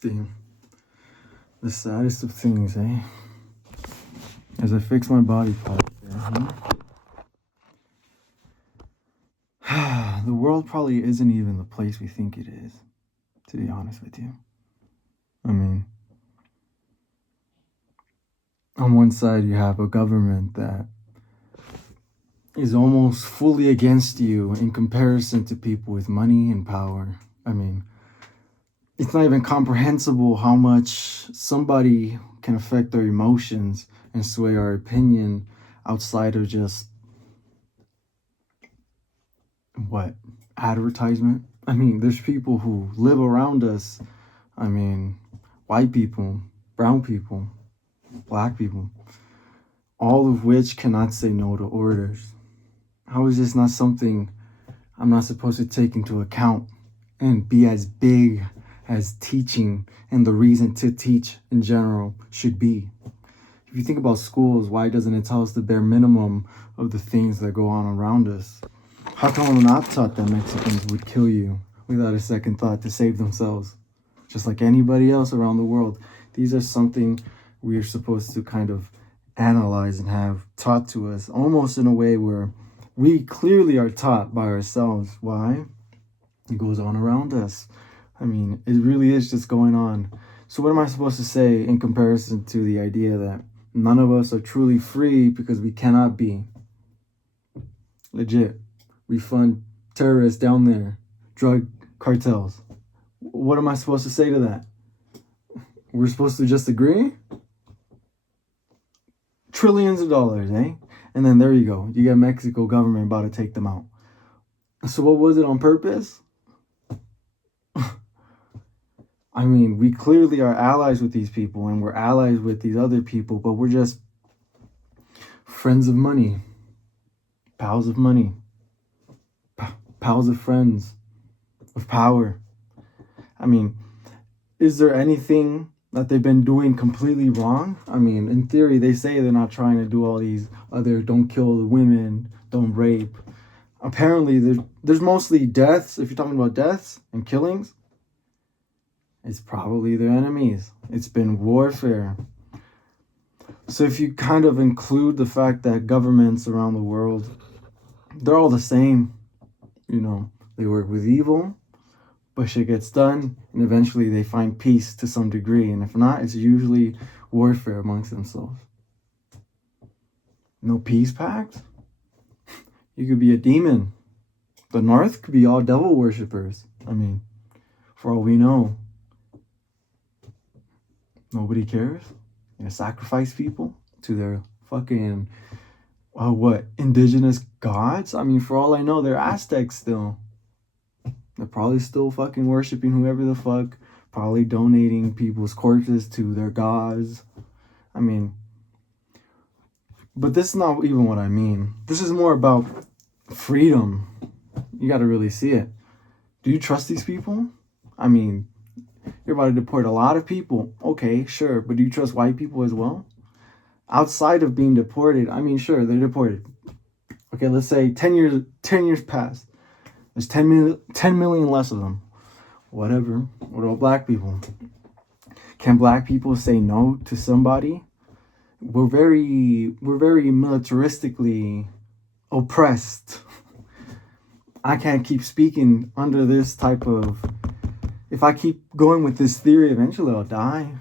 The saddest of things, eh? As I fix my body part there, the world probably isn't even the place we think it is, to be honest with you. I mean, on one side you have a government that is almost fully against you in comparison to people with money and power. I mean, it's not even comprehensible how much somebody can affect our emotions and sway our opinion outside of just advertisement. I mean, there's people who live around us. I mean, white people, brown people, black people, all of which cannot say no to orders. How is this not something I'm not supposed to take into account and be as big as teaching and the reason to teach in general should be? If you think about schools, why doesn't it tell us the bare minimum of the things that go on around us? How come I'm not taught that Mexicans would kill you without a second thought to save themselves? Just like anybody else around the world. These are something we are supposed to kind of analyze and have taught to us, almost in a way where we clearly are taught by ourselves. Why? It goes on around us. I mean, it really is just going on. So what am I supposed to say in comparison to the idea that none of us are truly free because we cannot be? Legit. We fund terrorists down there, drug cartels. What am I supposed to say to that? We're supposed to just agree? Trillions of dollars, eh? And then there you go. You got Mexico government about to take them out. So what was it on purpose? I mean, we clearly are allies with these people and we're allies with these other people, but we're just friends of money, pals of money, pals of friends, of power. I mean, is there anything that they've been doing completely wrong? I mean, in theory, they say they're not trying to do all these other don't kill the women, don't rape. Apparently, there's mostly deaths. If you're talking about deaths and killings, it's probably their enemies. It's been warfare. So if you kind of include the fact that governments around the world, they're all the same. You know, they work with evil, but shit gets done, and eventually they find peace to some degree. And if not, it's usually warfare amongst themselves. No peace pact? You could be a demon. The North could be all devil worshippers. I mean, for all we know. Nobody cares. You sacrifice people to their fucking, indigenous gods? I mean, for all I know, they're Aztecs still. They're probably still fucking worshiping whoever the fuck, probably donating people's corpses to their gods. I mean, but this is not even what I mean. This is more about freedom. You got to really see it. Do you trust these people? I mean, you're about to deport a lot of people. Okay, sure. But do you trust white people as well? Outside of being deported, I mean, sure, they're deported. Okay, let's say 10 years passed. There's 10 million less of them. Whatever. What about black people? Can black people say no to somebody? We're very militaristically oppressed. I can't keep speaking under this type of... If I keep going with this theory, eventually I'll die.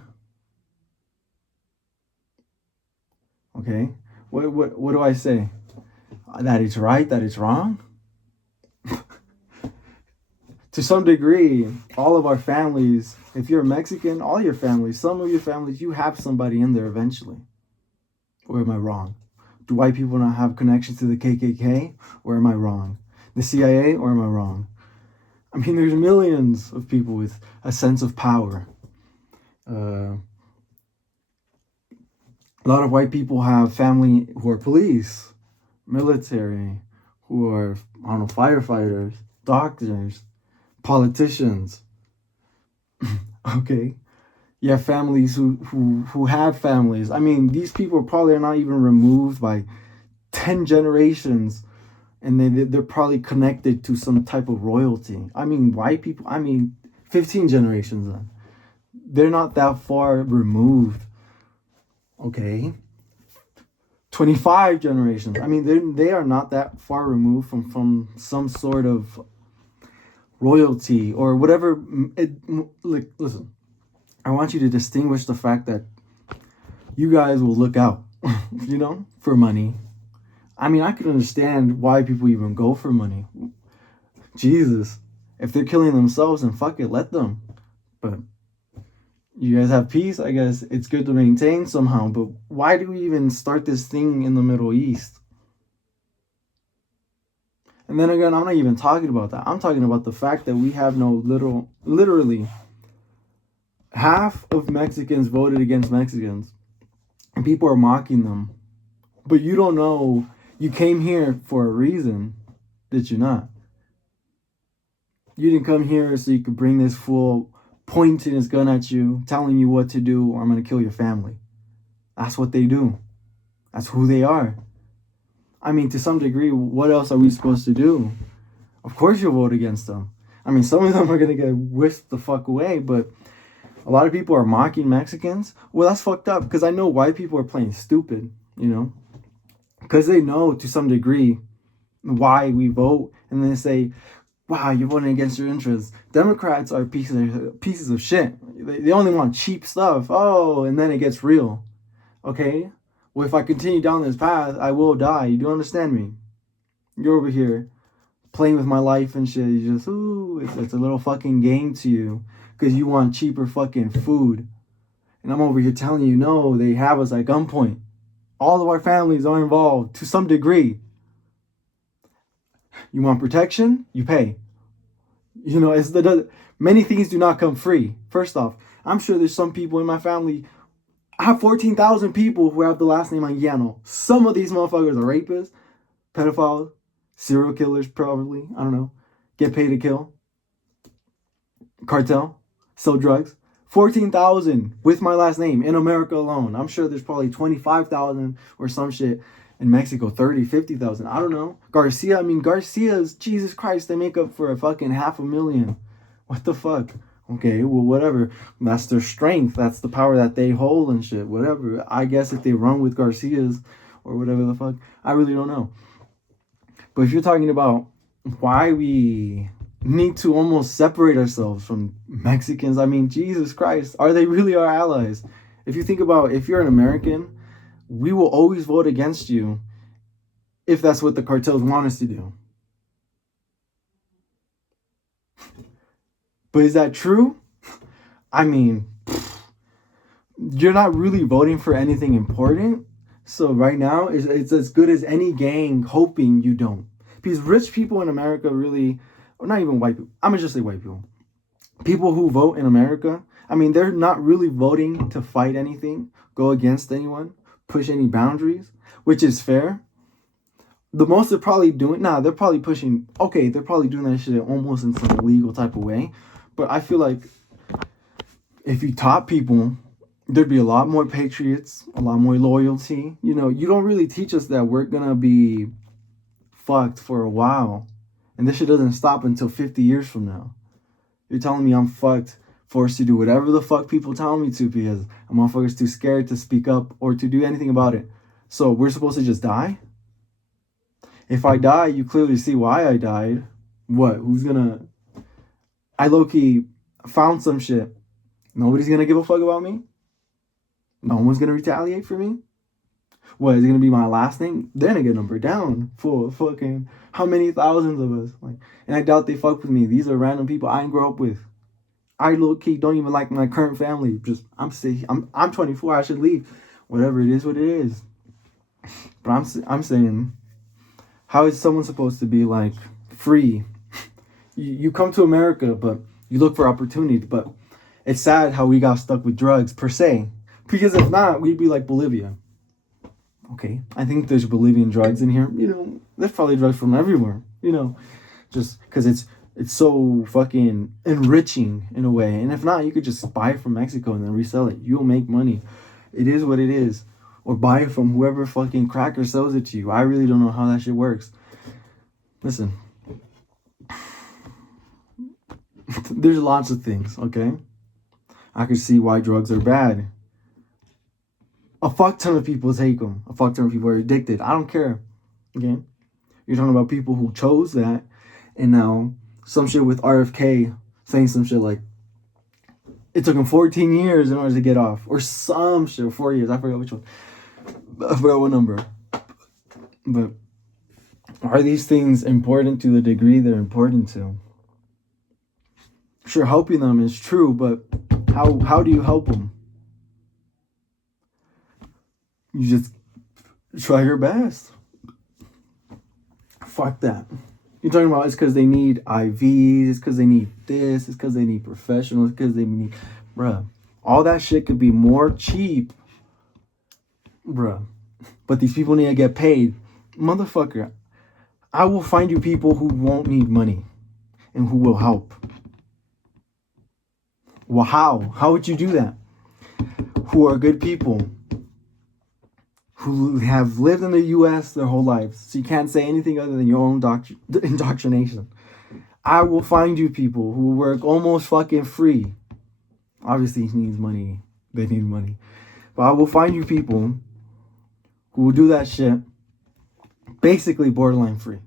Okay? What do I say? That it's right, that it's wrong? To some degree, all of our families, if you're Mexican, all your families, some of your families, you have somebody in there eventually. Or am I wrong? Do white people not have connections to the KKK? Or am I wrong? The CIA? Or am I wrong? I mean, there's millions of people with a sense of power. A lot of white people have family who are police, military, who are, I don't know, firefighters, doctors, politicians. Okay? You have families who have families. I mean, these people probably are not even removed by 10 generations, and they're probably connected to some type of royalty. I mean, white people, 15 generations then. they're not that far removed. Okay, 25 generations. I mean, they are not that far removed from some sort of royalty or whatever. Like, listen, I want you to distinguish the fact that you guys will look out, for money. I mean, I could understand why people even go for money. Jesus, if they're killing themselves, then fuck it, let them. But you guys have peace, I guess it's good to maintain somehow. But why do we even start this thing in the Middle East? And then again, I'm not even talking about that. I'm talking about the fact that we have literally, half of Mexicans voted against Mexicans. And people are mocking them. But you don't know, you came here for a reason, did you not? You didn't come here so you could bring this fool pointing his gun at you, telling you what to do, or I'm going to kill your family. That's what they do. That's who they are. I mean, to some degree, what else are we supposed to do? Of course you'll vote against them. I mean, some of them are going to get whisked the fuck away, but a lot of people are mocking Mexicans. Well, that's fucked up, because I know white people are playing stupid, because they know to some degree why we vote, and then they say, wow, you're voting against your interests. Democrats are pieces of shit. They only want cheap stuff. Oh, and then it gets real. Okay? Well, if I continue down this path, I will die. You do understand me? You're over here playing with my life and shit. You just, it's a little fucking game to you because you want cheaper fucking food. And I'm over here telling you, no, they have us at gunpoint. All of our families are involved to some degree. You want protection? You pay. Many things do not come free. First off, I'm sure there's some people in my family. I have 14,000 people who have the last name Anguiano. Some of these motherfuckers are rapists, pedophiles, serial killers, probably. I don't know. Get paid to kill. Cartel. Sell drugs. 14,000 with my last name in America alone. I'm sure there's probably 25,000 or some shit in Mexico, 30, 50,000. I don't know. Garcia's, Jesus Christ, they make up for a fucking 500,000. What the fuck? Okay, well, whatever. That's their strength. That's the power that they hold and shit. Whatever. I guess if they run with Garcia's or whatever the fuck, I really don't know. But if you're talking about why we need to almost separate ourselves from Mexicans, I mean, Jesus Christ, are they really our allies? If you think about, if you're an American, we will always vote against you if that's what the cartels want us to do. But is that true? I mean, you're not really voting for anything important. So right now, it's as good as any gang hoping you don't. Because rich people in America really, or not even white people, I'm going to just say white people. People who vote in America, I mean, they're not really voting to fight anything, go against anyone, push any boundaries, which is fair. The most they're probably doing, they're probably pushing, they're probably doing that shit almost in some illegal type of way. But I feel like if you taught people, there'd be a lot more patriots, a lot more loyalty. You don't really teach us that we're going to be fucked for a while. And this shit doesn't stop until 50 years from now. You're telling me I'm fucked, forced to do whatever the fuck people tell me to because a motherfucker's too scared to speak up or to do anything about it. So we're supposed to just die? If I die, you clearly see why I died. What? Who's gonna... I low-key found some shit. Nobody's gonna give a fuck about me? No one's gonna retaliate for me? What, is it gonna be my last name? They're gonna get numbered down for fucking how many thousands of us? And I doubt they fuck with me. These are random people I didn't grow up with. I low-key don't even like my current family. I'm 24, I should leave. Whatever it is, what it is. But I'm saying, how is someone supposed to be free? You come to America, but you look for opportunity. But it's sad how we got stuck with drugs per se. Because if not, we'd be like Bolivia. Okay, I think there's Bolivian drugs in here. There's probably drugs from everywhere. Just because it's so fucking enriching in a way. And if not, you could just buy it from Mexico and then resell it. You'll make money. It is what it is. Or buy it from whoever fucking cracker sells it to you. I really don't know how that shit works. Listen. There's lots of things, okay? I could see why drugs are bad. A fuck ton of people take them. A fuck ton of people are addicted. I don't care. Okay? You're talking about people who chose that, and now some shit with RFK saying some shit like, it took him 14 years in order to get off. Or some shit, 4 years. I forgot which one. I forgot what number. But are these things important to the degree they're important to? Sure, helping them is true, but how do you help them? You just try your best. Fuck that. You're talking about it's because they need IVs, it's because they need this, it's because they need professionals, because they need... Bruh, all that shit could be more cheap. Bruh. But these people need to get paid. Motherfucker, I will find you people who won't need money and who will help. Well, how? How would you do that? Who are good people, who have lived in the U.S. their whole lives. So you can't say anything other than your own indoctrination. I will find you people who work almost fucking free. Obviously, he needs money. They need money. But I will find you people who will do that shit basically borderline free.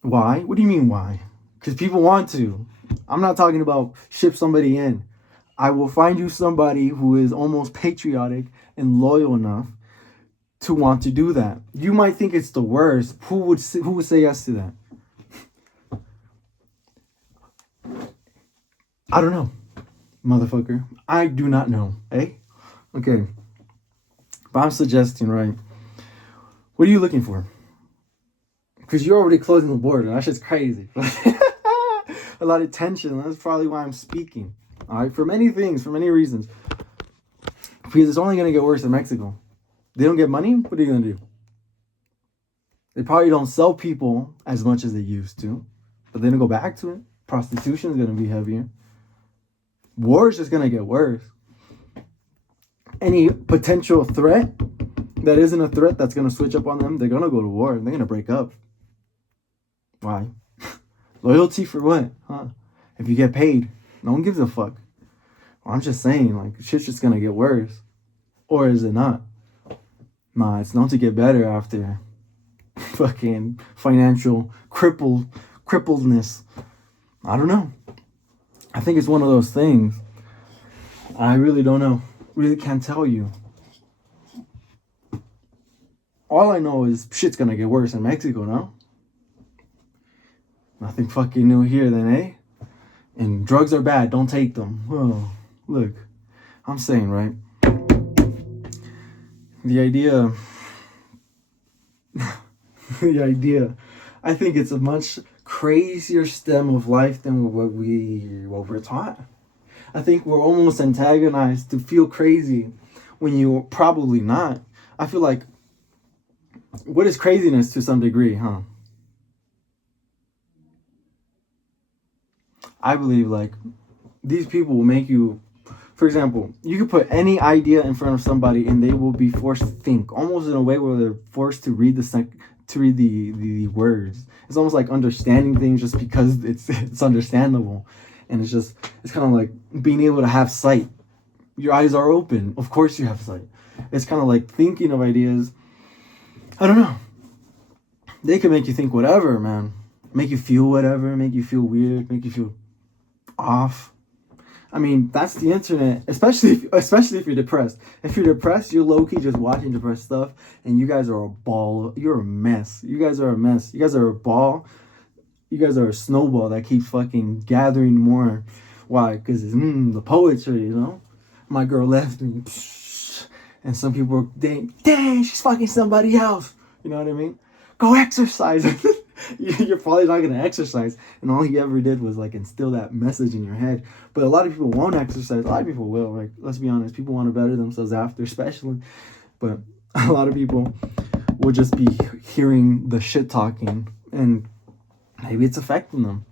Why? What do you mean why? Because people want to. I'm not talking about ship somebody in. I will find you somebody who is almost patriotic and loyal enough to want to do that. You might think it's the worst. Who would say yes to that? I don't know, motherfucker. I do not know. Eh? Okay. But I'm suggesting, right? What are you looking for? Because you're already closing the border. That shit's crazy. A lot of tension. That's probably why I'm speaking. All right, for many things, for many reasons. Because it's only going to get worse in Mexico. They don't get money? What are you going to do? They probably don't sell people as much as they used to. But then go back to it. Prostitution is going to be heavier. War is just going to get worse. Any potential threat that isn't a threat that's going to switch up on them, they're going to go to war. They're going to break up. Why? Loyalty for what? Huh? If you get paid, no one gives a fuck. Well, I'm just saying, like, shit's just gonna get worse. Or is it not? Nah, it's known to get better after fucking financial crippledness. I don't know. I think it's one of those things. I really don't know. Really can't tell you. All I know is shit's gonna get worse in Mexico, no? Nothing fucking new here then, eh? And drugs are bad, don't take them. Oh, look, I'm saying, right? The idea, I think it's a much crazier stem of life than what we're taught. I think we're almost antagonized to feel crazy when you're probably not. I feel like, what is craziness to some degree, huh? I believe, like, these people will make you, for example, you could put any idea in front of somebody and they will be forced to think, almost in a way where they're forced to read the words. It's almost like understanding things just because it's understandable. And it's kind of like being able to have sight. Your eyes are open. Of course you have sight. It's kind of like thinking of ideas. I don't know. They can make you think whatever, man. Make you feel whatever, make you feel weird, make you feel off. I mean, that's the internet, especially if you're depressed. If you're depressed, you're low-key just watching depressed stuff, and you guys are a ball. You're a mess. You guys are a mess. You guys are a ball. You guys are a snowball that keeps fucking gathering more. Why? Because it's the poetry, you know? My girl left me. And some people are, dang, she's fucking somebody else. You know what I mean? Go exercise. You're probably not going to exercise. And all he ever did was, like, instill that message in your head. But a lot of people won't exercise. A lot of people will. Like, let's be honest. People want to better themselves after, especially. But a lot of people will just be hearing the shit talking. And maybe it's affecting them.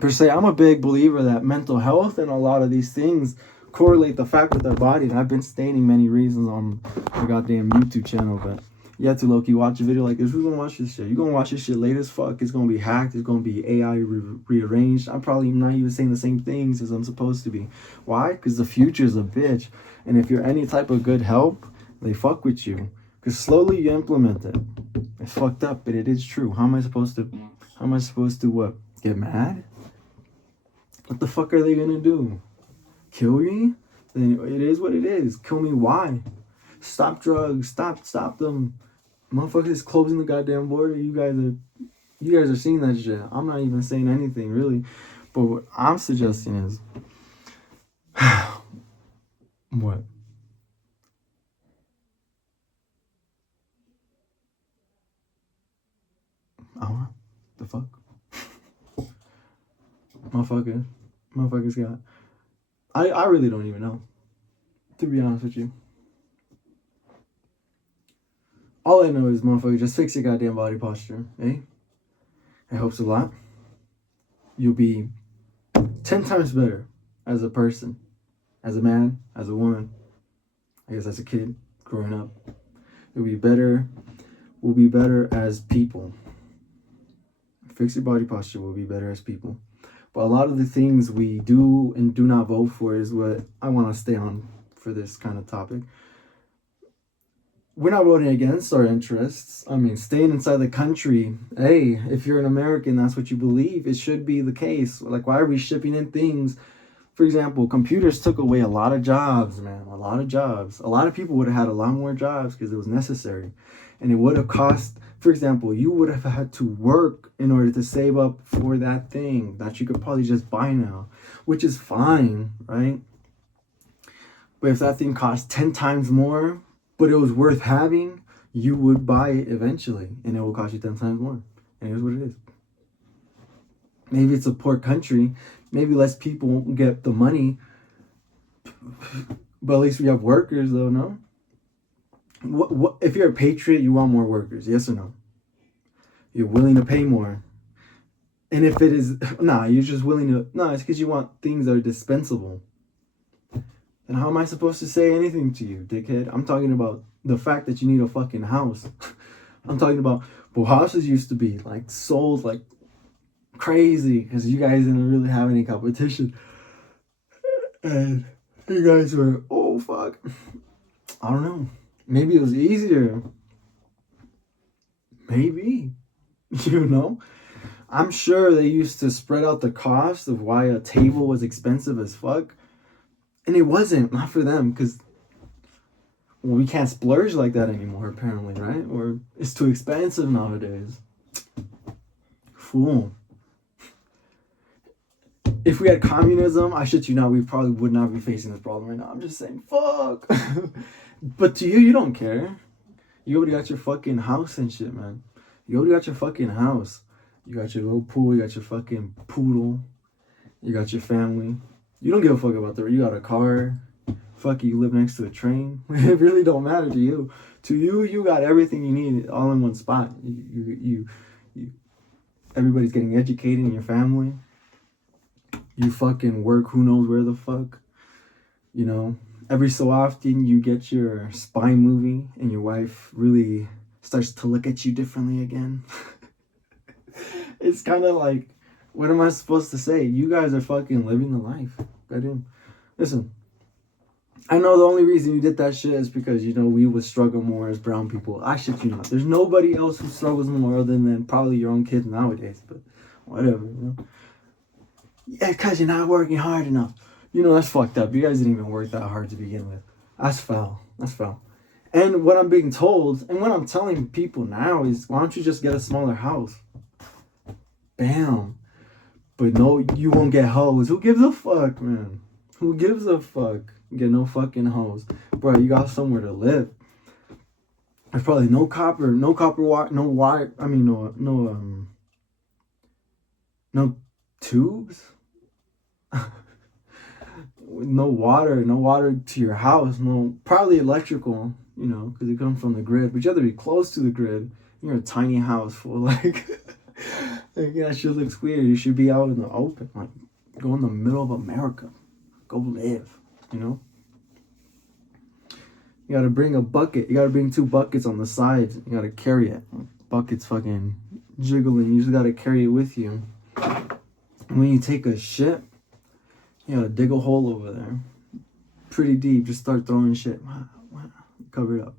Per se, I'm a big believer that mental health and a lot of these things correlate the fact with their body. And I've been stating many reasons on my goddamn YouTube channel. But You have to low-key watch a video like this. Who's gonna watch this shit? You gonna watch this shit late as fuck. It's gonna be hacked. It's gonna be AI rearranged. I'm probably not even saying the same things as I'm supposed to be. Why? Because the future is a bitch. And if you're any type of good help, they fuck with you. Because slowly you implement it. It's fucked up, but it is true. How am I supposed to what? Get mad? What the fuck are they gonna do? Kill me? Then it is what it is. Kill me, why? Stop drugs. Stop them. Motherfuckers is closing the goddamn border. You guys are seeing that shit. I'm not even saying anything really. But what I'm suggesting is what? Oh, the fuck? Motherfuckers got. I really don't even know. To be honest with you. All I know is, motherfucker, just fix your goddamn body posture, eh? It helps a lot. You'll be 10 times better as a person, as a man, as a woman, I guess as a kid growing up. You'll be better. We'll be better as people. Fix your body posture, we'll be better as people. But a lot of the things we do and do not vote for is what I want to stay on for this kind of topic. We're not voting against our interests. I mean, staying inside the country, hey, if you're an American, that's what you believe. It should be the case. Like, why are we shipping in things? For example, computers took away a lot of jobs, man. A lot of jobs. A lot of people would have had a lot more jobs because it was necessary. And it would have cost, for example, you would have had to work in order to save up for that thing that you could probably just buy now, which is fine, right? But if that thing cost 10 times more, but it was worth having, you would buy it eventually, and it will cost you 10 times more. And here's what it is. Maybe it's a poor country. Maybe less people won't get the money. But at least we have workers, though, no? What if you're a patriot, you want more workers, yes or no? You're willing to pay more. And if it is, you're just willing to, it's because you want things that are dispensable. And how am I supposed to say anything to you, dickhead? I'm talking about the fact that you need a fucking house. I'm talking about, well, houses used to be like sold like crazy because you guys didn't really have any competition. And you guys were, oh, fuck. I don't know. Maybe it was easier. Maybe. You know? I'm sure they used to spread out the cost of why a table was expensive as fuck. And it wasn't, not for them, because we can't splurge like that anymore, apparently, right? Or it's too expensive nowadays. Fool. If we had communism, I shit you not, we probably would not be facing this problem right now. I'm just saying, fuck. But to you, you don't care. You already got your fucking house and shit, man. You already got your fucking house. You got your little pool, you got your fucking poodle. You got your family. You don't give a fuck about you got a car. Fuck you live next to a train. It really don't matter to you. To you, you got everything you need all in one spot. You everybody's getting educated in your family. You fucking work who knows where the fuck. You know, every so often you get your spy movie and your wife really starts to look at you differently again. It's kind of like, what am I supposed to say? You guys are fucking living the life. Goddamn. Listen, I know the only reason you did that shit is because, you know, we would struggle more as brown people. I shit you not. There's nobody else who struggles more other than probably your own kids nowadays. But whatever, you know. Yeah, because you're not working hard enough. You know, that's fucked up. You guys didn't even work that hard to begin with. That's foul. That's foul. And what I'm being told, and what I'm telling people now is, why don't you just get a smaller house? Bam. But no, you won't get hoes. Who gives a fuck, man? Who gives a fuck? Get no fucking hoes. Bro, you got somewhere to live. There's probably no copper wire, no wire, no tubes. No water to your house, probably electrical, you know, because it comes from the grid. But you have to be close to the grid. You're a tiny house full, like, that shit looks weird. You should be out in the open, like, go in the middle of America, go live, you know. You gotta bring a bucket. You gotta bring 2 buckets on the sides. You gotta carry it. Bucket's fucking jiggling. You just gotta carry it with you. And when you take a shit, you gotta dig a hole over there. Pretty deep. Just start throwing shit. Cover it up.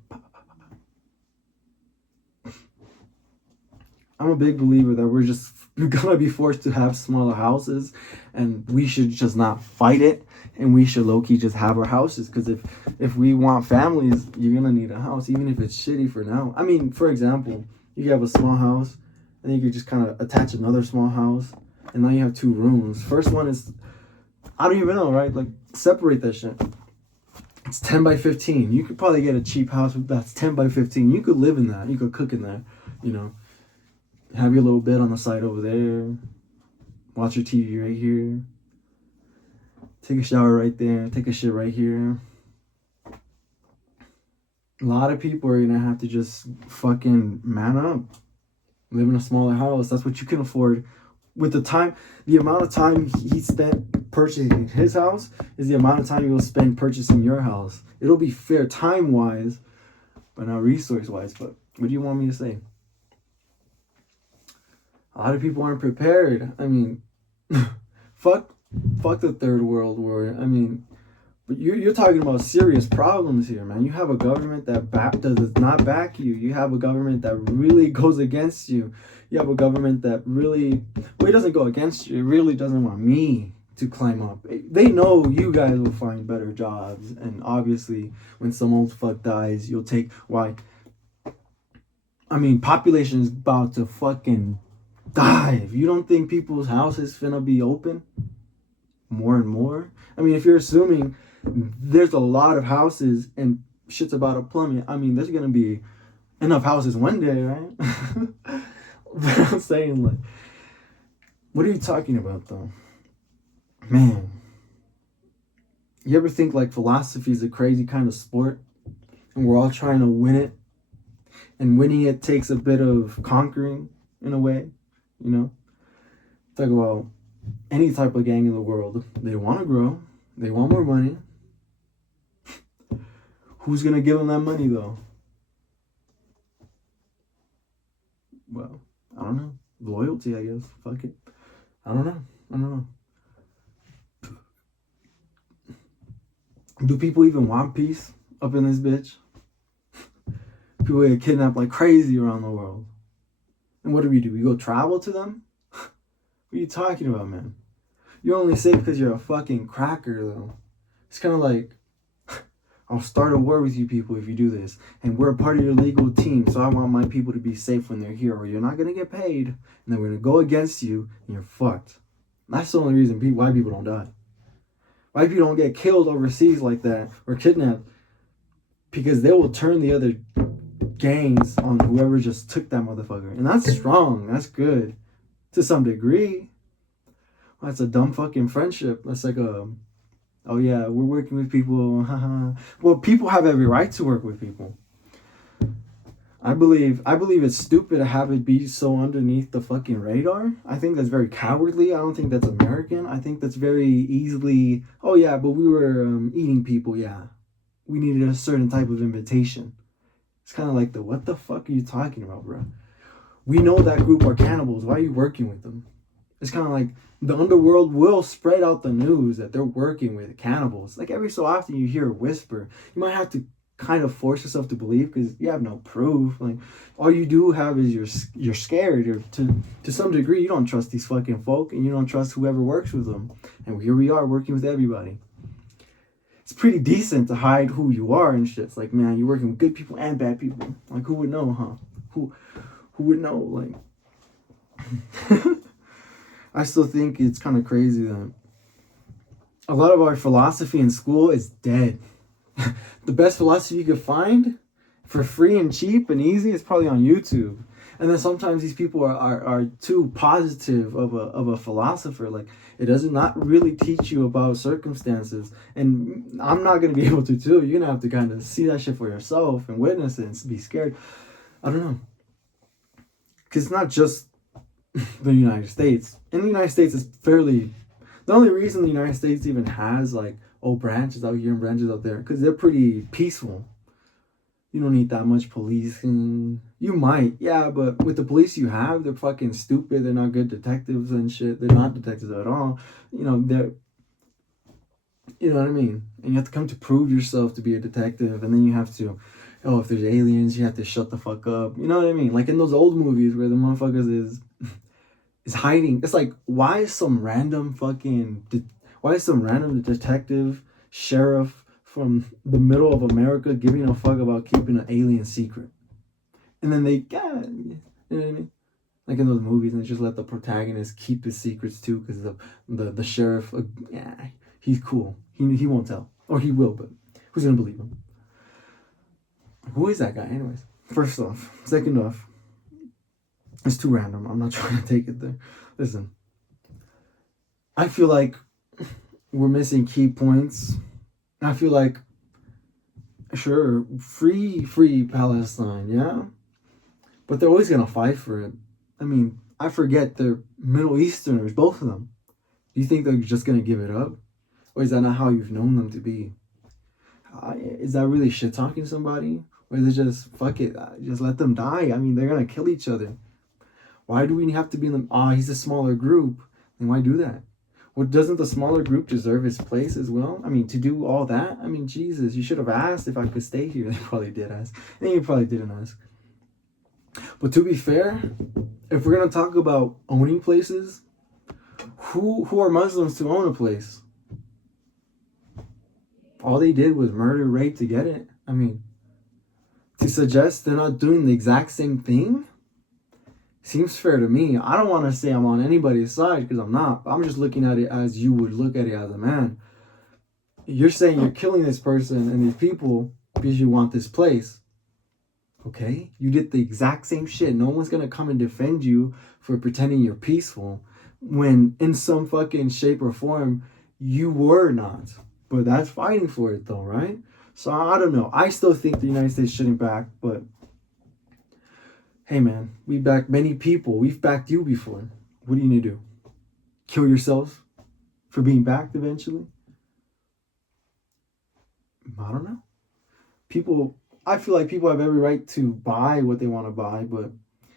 I'm a big believer that we're gonna be forced to have smaller houses, and we should just not fight it, and we should low-key just have our houses. Because if we want families, you're gonna need a house, even if it's shitty for now. I mean, for example, you have a small house, and then you could just kind of attach another small house, and now you have 2 rooms. First one is, I don't even know, right? Like, separate that shit. It's 10 by 15. You could probably get a cheap house that's 10 by 15. You could live in that. You could cook in there, you know. Have your little bed on the side over there. Watch your TV right here. Take a shower right there. Take a shit right here. A lot of people are gonna have to just fucking man up. Live in a smaller house. That's what you can afford. With the amount of time he spent purchasing his house is the amount of time you'll spend purchasing your house. It'll be fair time-wise, but not resource-wise. But what do you want me to say? A lot of people aren't prepared. I mean, fuck the third world war. I mean, but you're talking about serious problems here, man. You have a government that does not back you. You have a government that really goes against you. You have a government that really, well, it doesn't go against you. It really doesn't want me to climb up. They know you guys will find better jobs. And obviously, when some old fuck dies, you'll take, why? I mean, population is about to fucking dive. You don't think people's houses finna be open more and more? I mean, if you're assuming there's a lot of houses and shit's about to plummet, I mean, there's gonna be enough houses one day, right? But I'm saying, like, what are you talking about, though? Man, you ever think, like, philosophy is a crazy kind of sport and we're all trying to win it, and winning it takes a bit of conquering in a way? You know, talk about any type of gang in the world. They want to grow. They want more money. Who's going to give them that money, though? Well, I don't know. Loyalty, I guess. Fuck it. I don't know. Do people even want peace up in this bitch? People get kidnapped like crazy around the world. And what do? We go travel to them? What are you talking about, man? You're only safe because you're a fucking cracker, though. It's kind of like, I'll start a war with you people if you do this. And we're a part of your legal team, so I want my people to be safe when they're here, or you're not going to get paid. And then we're going to go against you, and you're fucked. That's the only reason why people don't die. Why people don't get killed overseas like that, or kidnapped. Because they will turn the other gangs on whoever just took that motherfucker. And that's strong. That's good. To some degree. That's a dumb fucking friendship. That's like a, oh yeah, we're working with people. Well, people have every right to work with people. I believe it's stupid to have it be so underneath the fucking radar. I think that's very cowardly. I don't think that's American. I think that's very easily, oh yeah, but we were eating people, yeah. We needed a certain type of invitation. It's kind of like what the fuck are you talking about, bro? We know that group are cannibals. Why are you working with them? It's kind of like the underworld will spread out the news that they're working with cannibals. Like every so often you hear a whisper. You might have to kind of force yourself to believe because you have no proof. Like all you do have is you're scared. Or to some degree, you don't trust these fucking folk and you don't trust whoever works with them. And here we are working with everybody. It's pretty decent to hide who you are and shit. It's like, man, you're working with good people and bad people. Like, who would know, huh? Who would know? Like, I still think it's kind of crazy that a lot of our philosophy in school is dead. The best philosophy you could find for free and cheap and easy is probably on YouTube. And then sometimes these people are too positive of a philosopher. Like, it does not really teach you about circumstances. And I'm not going to be able to too. You're going to have to kind of see that shit for yourself and witness it and be scared. I don't know. Because it's not just the United States. In the United States, it's fairly... The only reason the United States even has, like, branches out here and branches out there, because they're pretty peaceful. You don't need that much policing. You might, yeah, but with the police you have, they're fucking stupid. They're not good detectives and shit. They're not detectives at all. They're, you know what I mean? And you have to come to prove yourself to be a detective, and then you have to, oh, if there's aliens, you have to shut the fuck up. You know what I mean? Like in those old movies where the motherfuckers is hiding. It's like, why is some random detective, sheriff from the middle of America giving a fuck about keeping an alien secret? And then you know what I mean? Like in those movies, and they just let the protagonist keep his secrets too, because the sheriff, yeah, he's cool. He won't tell, or he will, but who's gonna believe him? Who is that guy, anyways? First off, second off, it's too random. I'm not trying to take it there. Listen, I feel like we're missing key points. I feel like, sure, free Palestine, yeah, but they're always gonna fight for it. I mean, I forget they're Middle Easterners, both of them. Do you think they're just gonna give it up, or is that not how you've known them to be? Is that really shit talking somebody, or is it just fuck it, just let them die? I mean, they're gonna kill each other. Why do we have to be in the? He's a smaller group, then why do that? Well, doesn't the smaller group deserve its place as well? I mean, to do all that? I mean, Jesus, you should have asked if I could stay here. They probably did ask. And you probably didn't ask. But to be fair, if we're gonna talk about owning places, who are Muslims to own a place? All they did was murder, rape to get it. I mean, to suggest they're not doing the exact same thing seems fair to me. I don't want to say I'm on anybody's side because I'm not. I'm just looking at it as you would look at it as a man. You're saying you're killing this person and these people because you want this place. Okay? You did the exact same shit. No one's going to come and defend you for pretending you're peaceful when in some fucking shape or form you were not. But that's fighting for it though, right? So I don't know. I still think the United States shouldn't back, but hey man, we backed many people. We've backed you before. What do you need to do? Kill yourself for being backed eventually? I don't know. I feel like people have every right to buy what they want to buy, but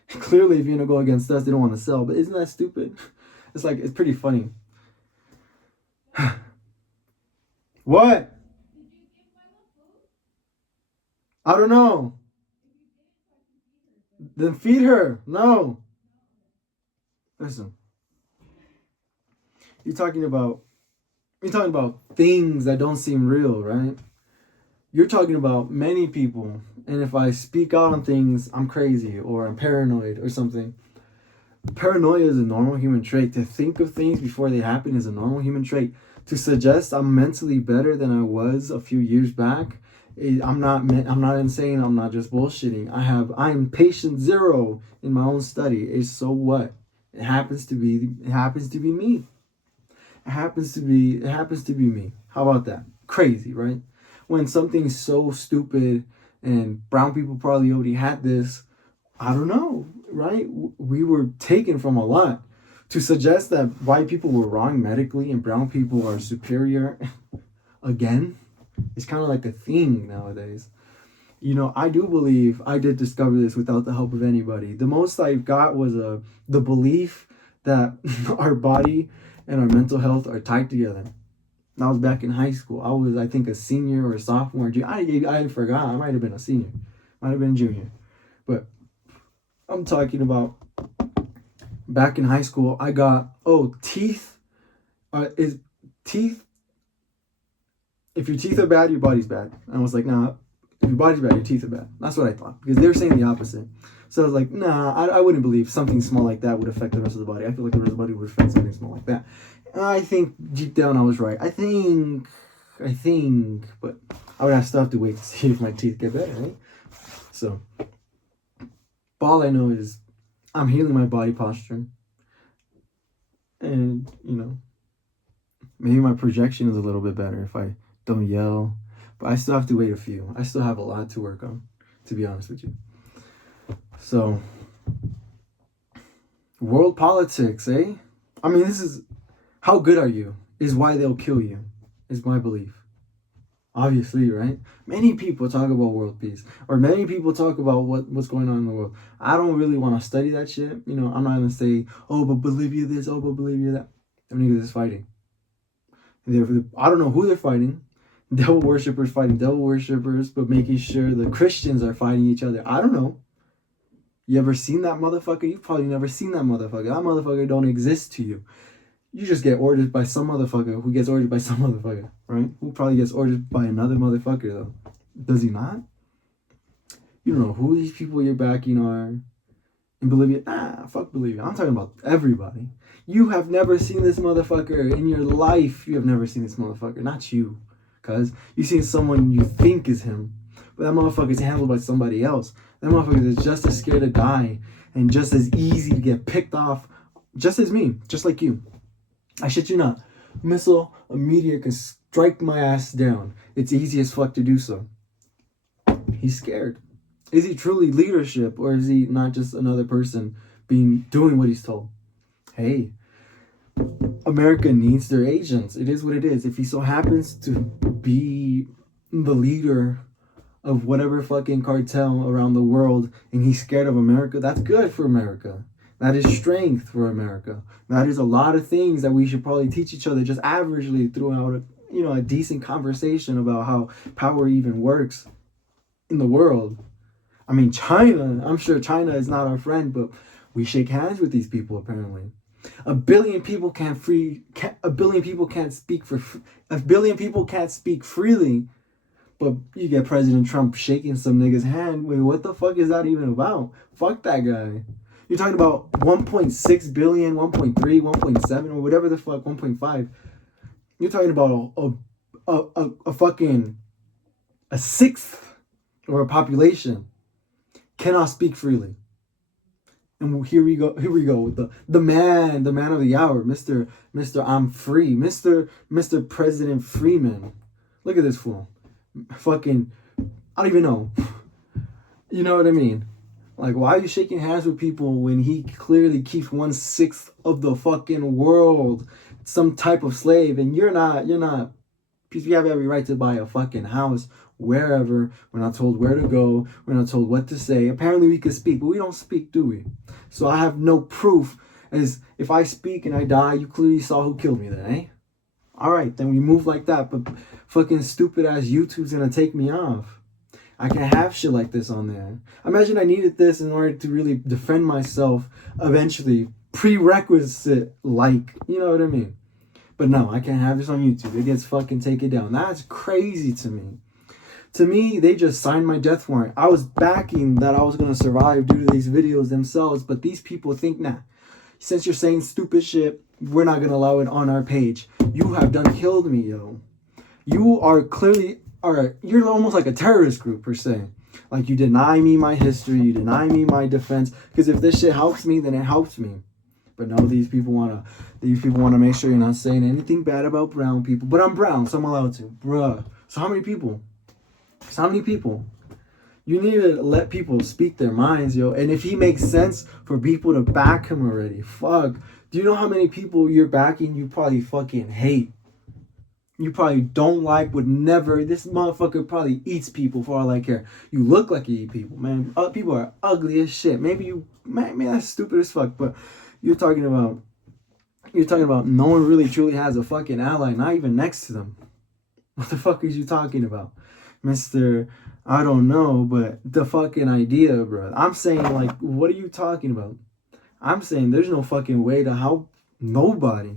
clearly if you're going to go against us, they don't want to sell. But isn't that stupid? It's pretty funny. What? I don't know. Then feed her. No. Listen. You're talking about things that don't seem real, right? You're talking about many people, and if I speak out on things, I'm crazy or I'm paranoid or something. Paranoia is a normal human trait. To think of things before they happen is a normal human trait. To suggest I'm mentally better than I was a few years back, I'm not insane. I'm not just bullshitting. I'm patient zero in my own study. It's so what? It happens to be me. It happens to be me. How about that? Crazy, right? When something's so stupid and brown people probably already had this, I don't know, right? We were taken from a lot. To suggest that white people were wrong medically and brown people are superior, again, it's kind of like a thing nowadays. I do believe I did discover this without the help of anybody. The most I got was the belief that our body and our mental health are tied together. That was back in high school. I was, I think, a senior or a sophomore. I forgot. I might have been a senior. Might have been a junior. But I'm talking about back in high school. I got, teeth. Is teeth. If your teeth are bad, your body's bad. And I was like, nah. If your body's bad, your teeth are bad. That's what I thought. Because they were saying the opposite. So I was like, nah, I wouldn't believe something small like that would affect the rest of the body. I feel like the rest of the body would affect something small like that. And I think deep down I was right. I think, but I would still have to wait to see if my teeth get better, right? So, all I know is I'm healing my body posture. And, maybe my projection is a little bit better if I don't yell. But I still have to wait a few. I still have a lot to work on, to be honest with you. So, world politics, eh? I mean, this is, how good are you? Is why they'll kill you, is my belief. Obviously, right? Many people talk about world peace, or many people talk about what's going on in the world. I don't really want to study that shit. You know, I'm not gonna say, oh, but Bolivia this, oh, but Bolivia that. Them niggas is fighting. I don't know who they're fighting. Devil worshippers fighting devil worshippers, but making sure the Christians are fighting each other. I don't know. You ever seen that motherfucker? You've probably never seen that motherfucker. That motherfucker don't exist to you. You just get ordered by some motherfucker who gets ordered by some motherfucker, right? Who probably gets ordered by another motherfucker, though. Does he not? You don't know who these people you're backing are. In Bolivia, fuck Bolivia. I'm talking about everybody. You have never seen this motherfucker in your life. You have never seen this motherfucker. Not you. Because you've seen someone you think is him. But that motherfucker is handled by somebody else. That motherfucker is just as scared to die and just as easy to get picked off, just as me, just like you. I shit you not. A meteor can strike my ass down. It's easy as fuck to do so. He's scared. Is he truly leadership, or is he not just another person doing what he's told? Hey, America needs their agents. It is what it is. If he so happens to be the leader of whatever fucking cartel around the world and he's scared of America, that's good for America. That is strength for America. That is a lot of things that we should probably teach each other just averagely throughout a decent conversation about how power even works in the world. I mean, China, I'm sure China is not our friend, but we shake hands with these people apparently. A billion people can't speak freely, but you get President Trump shaking some nigga's hand. Wait, what the fuck is that even about? Fuck that guy. You're talking about 1.6 billion, 1.3, 1.7, or whatever the fuck, 1.5. You're talking about a fucking a sixth of our population cannot speak freely. And here we go with the man of the hour, Mr. I'm free, Mr. President Freeman. Look at this fool. Fucking, I don't even know. You know what I mean? Like, why are you shaking hands with people when he clearly keeps 1/6 of the fucking world some type of slave, and you're not, because we have every right to buy a fucking house wherever. We're not told where to go. We're not told what to say. Apparently we can speak, but we don't speak, do we? So I have no proof. As if I speak and I die, you clearly saw who killed me then, eh? All right, then we move like that, but fucking stupid ass YouTube's gonna take me off. I can have shit like this on there. Imagine I needed this in order to really defend myself eventually. Prerequisite, like, you know what I mean? But no, I can't have this on YouTube. It gets fucking taken down. That's crazy to me. To me, they just signed my death warrant. I was backing that I was going to survive due to these videos themselves, but these people think, nah, since you're saying stupid shit, we're not going to allow it on our page. You have done killed me, yo. You are clearly, you're almost like a terrorist group, per se. Like, you deny me my history, you deny me my defense, because if this shit helps me, then it helps me. But no, these people want to make sure you're not saying anything bad about brown people. But I'm brown, so I'm allowed to. Bruh. So how many people? You need to let people speak their minds, yo. And if he makes sense for people to back him already, fuck. Do you know how many people you're backing you probably fucking hate? You probably don't like, would never. This motherfucker probably eats people for all I care. You look like you eat people, man. People are ugly as shit. Maybe that's stupid as fuck, but you're talking about no one really truly has a fucking ally, not even next to them. What the fuck is you talking about? Mr. I don't know, but the fucking idea, bro. I'm saying, like, what are you talking about? I'm saying there's no fucking way to help nobody.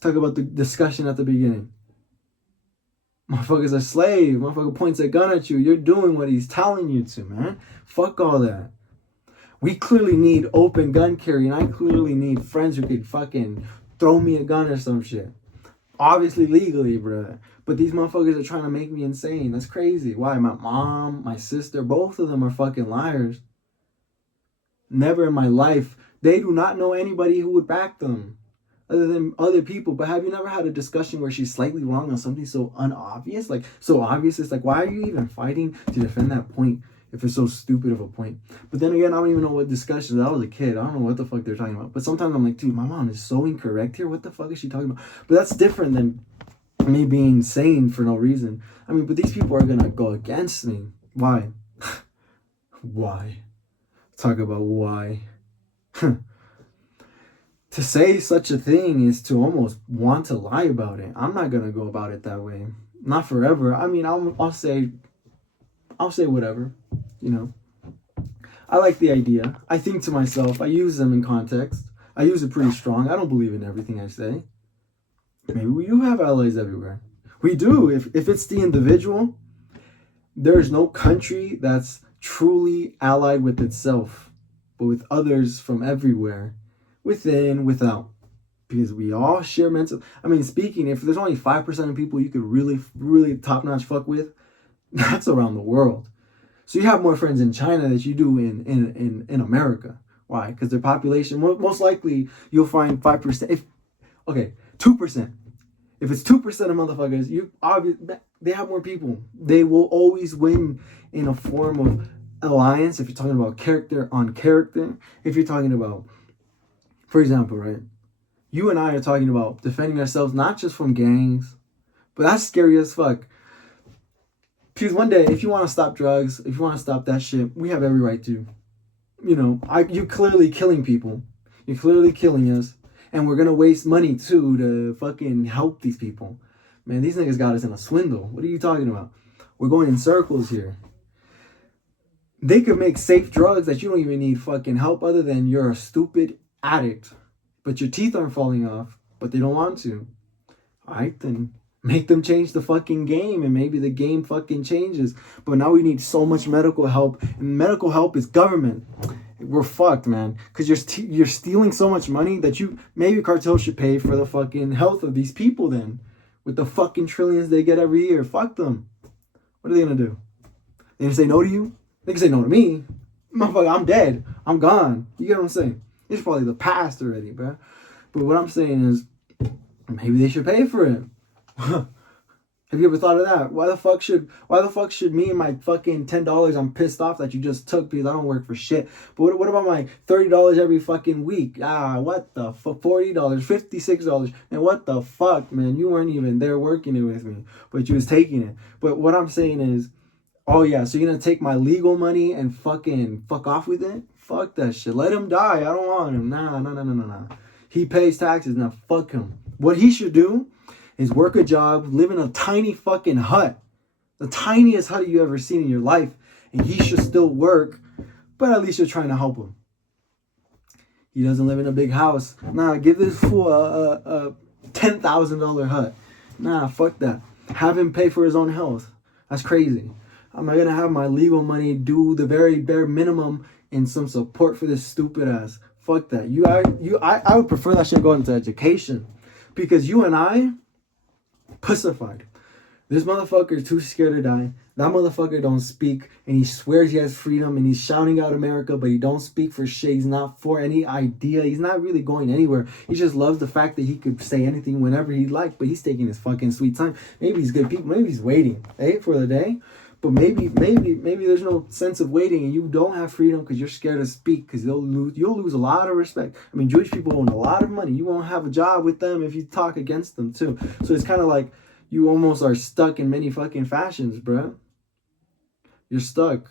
Talk about the discussion at the beginning. Motherfucker's a slave. Motherfucker points a gun at you. You're doing what he's telling you to, man. Fuck all that. We clearly need open gun carry, and I clearly need friends who could fucking throw me a gun or some shit. Obviously legally, bro. But these motherfuckers are trying to make me insane. That's crazy. Why? My mom, my sister, both of them are fucking liars. Never in my life. They do not know anybody who would back them other than other people. But have you never had a discussion where she's slightly wrong on something so unobvious? Like, so obvious, it's like, why are you even fighting to defend that point if it's so stupid of a point? But then again, I don't even know what discussions. I was a kid. I don't know what the fuck they're talking about. But sometimes I'm like, dude, my mom is so incorrect here. What the fuck is she talking about? But that's different than me being sane for no reason. I mean, but these people are gonna go against me. Why? Why? Talk about why. To say such a thing is to almost want to lie about it. I'm not gonna go about it that way. Not forever. I mean, I'll say whatever, you know. I like the idea. I think to myself. I use them in context. I use it pretty strong. I don't believe in everything I say. Maybe we do have allies everywhere. We do. If it's the individual, there's no country that's truly allied with itself, but with others from everywhere, within, without. Because we all share mental. I mean, speaking, if there's only 5% of people you could really, really top notch fuck with, that's around the world. So you have more friends in China than you do in America. Why? Because their population, most likely you'll find 5%. If okay, 2%. If it's 2% of motherfuckers, they have more people. They will always win in a form of alliance. If you're talking about character on character, if you're talking about, for example, right? You and I are talking about defending ourselves not just from gangs, but that's scary as fuck. Because one day, if you want to stop drugs, if you want to stop that shit, we have every right to. You know, you're clearly killing people. You're clearly killing us. And we're going to waste money, too, to fucking help these people. Man, these niggas got us in a swindle. What are you talking about? We're going in circles here. They could make safe drugs that you don't even need fucking help other than you're a stupid addict. But your teeth aren't falling off. But they don't want to. All right, then make them change the fucking game, and maybe the game fucking changes. But now we need so much medical help, and medical help is government. We're fucked, man, because you're stealing so much money that maybe cartels should pay for the fucking health of these people then, with the fucking trillions they get every year. Fuck them. What are they gonna do? They gonna say no to you? They can say no to me. Motherfucker, I'm dead. I'm gone. You get what I'm saying? It's probably the past already, bro. But what I'm saying is, maybe they should pay for it. Have you ever thought of that? Why the fuck should me and my fucking $10 I'm pissed off that you just took because I don't work for shit. But what about my $30 every fucking week? What the fuck? $40, $56. And what the fuck, man? You weren't even there working it with me, but you was taking it. But what I'm saying is, oh yeah, so you're gonna take my legal money and fucking fuck off with it? Fuck that shit. Let him die. I don't want him. Nah. He pays taxes. Now fuck him. What he should do is work a job, live in a tiny fucking hut. The tiniest hut you ever seen in your life. And he should still work, but at least you're trying to help him. He doesn't live in a big house. Nah, give this fool a $10,000 hut. Nah, fuck that. Have him pay for his own health. That's crazy. Am I gonna have my legal money do the very bare minimum and some support for this stupid ass? Fuck that. I would prefer that shit go into education. Because you and I, pussified. This motherfucker is too scared to die. That motherfucker don't speak, and he swears he has freedom, and he's shouting out America, but he don't speak for shit. He's not for any idea. He's not really going anywhere. He just loves the fact that he could say anything whenever he'd like, but he's taking his fucking sweet time. Maybe he's good people. Maybe he's waiting, for the day. But maybe there's no sense of waiting, and you don't have freedom because you're scared to speak, because you'll lose a lot of respect. I mean, Jewish people own a lot of money. You won't have a job with them if you talk against them too. So it's kind of like you almost are stuck in many fucking fashions, bro. You're stuck.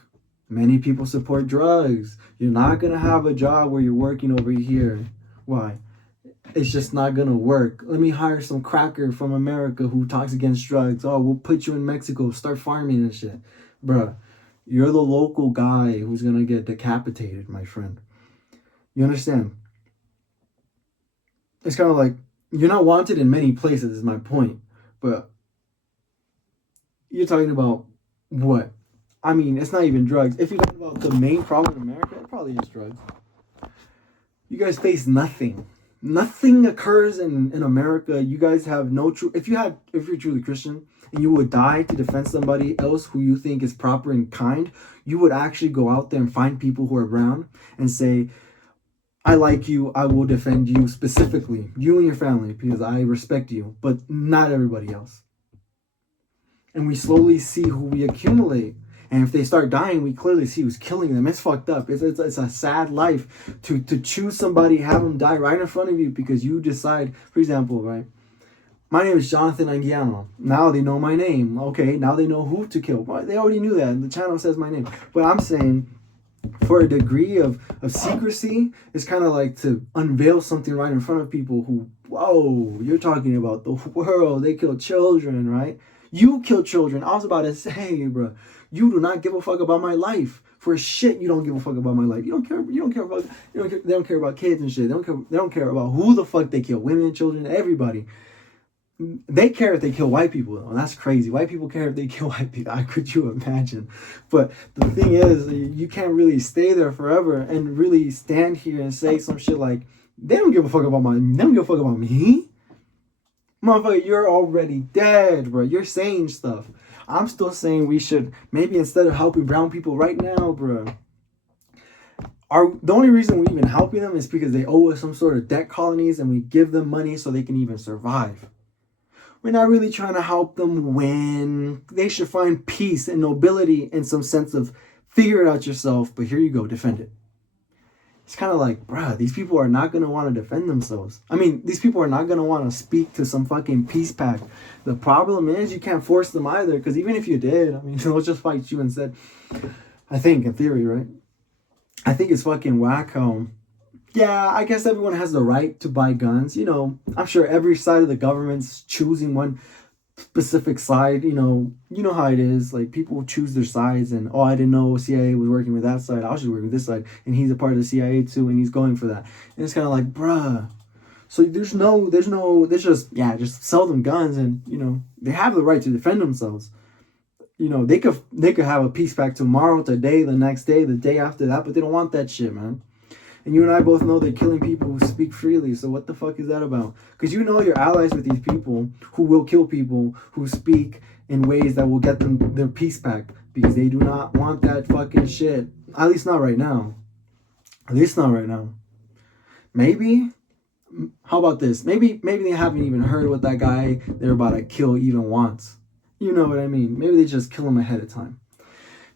Many people support drugs. You're not gonna have a job where you're working over here. Why? It's just not gonna work. Let me hire some cracker from America who talks against drugs. Oh, we'll put you in Mexico, start farming and shit. Bruh, you're the local guy who's gonna get decapitated, my friend. You understand? It's kind of like, you're not wanted in many places, is my point. But you're talking about what? I mean, it's not even drugs. If you're talking about the main problem in America, it probably is drugs. You guys face nothing. Nothing occurs in America. You guys have no true. If you're truly Christian and you would die to defend somebody else who you think is proper and kind, you would actually go out there and find people who are brown and say, I like you, I will defend you specifically, you and your family, because I respect you, but not everybody else. And we slowly see who we accumulate. And if they start dying, we clearly see who's killing them. It's fucked up. It's a sad life to choose somebody, have them die right in front of you because you decide, for example, right? My name is Jonathan Anguiano. Now they know my name. Okay, now they know who to kill. Well, they already knew that. The channel says my name. But I'm saying, for a degree of secrecy, it's kind of like to unveil something right in front of people who, whoa, you're talking about the world. They kill children, right? You kill children. I was about to say, bro, you do not give a fuck about my life. For shit, you don't give a fuck about my life. You don't care. You don't care about. You don't care, they don't care about kids and shit. They don't care. They don't care about who the fuck they kill. Women, children, everybody. They care if they kill white people, though. That's crazy. White people care if they kill white people. How could you imagine? But the thing is, you can't really stay there forever and really stand here and say some shit like, they don't give a fuck about they don't give a fuck about me. Motherfucker, you're already dead, bro. You're saying stuff. I'm still saying we should, maybe instead of helping brown people right now, bro, the only reason we're even helping them is because they owe us some sort of debt colonies and we give them money so they can even survive. We're not really trying to help them win. They should find peace and nobility and some sense of figure it out yourself, but here you go, defend it. It's kind of like, bruh, these people are not going to want to defend themselves. I mean, these people are not going to want to speak to some fucking peace pact. The problem is you can't force them either, because even if you did, I mean, they'll just fight you instead. I think, in theory, right? I think it's fucking whack how, yeah, I guess everyone has the right to buy guns. You know, I'm sure every side of the government's choosing one specific side. You know how it is. Like, people choose their sides, and oh, I didn't know CIA was working with that side. I was just working with this side, and he's a part of the CIA too, and he's going for that. And it's kind of like, bruh. So there's just sell them guns, and they have the right to defend themselves. They could have a peace pact tomorrow, today, the next day, the day after that, but they don't want that shit, man. And you and I both know they're killing people who speak freely. So what the fuck is that about? Because you're allies with these people who will kill people who speak in ways that will get them their peace pact. Because they do not want that fucking shit. At least not right now. At least not right now. Maybe. How about this? Maybe they haven't even heard what that guy they're about to kill even wants. You know what I mean? Maybe they just kill him ahead of time.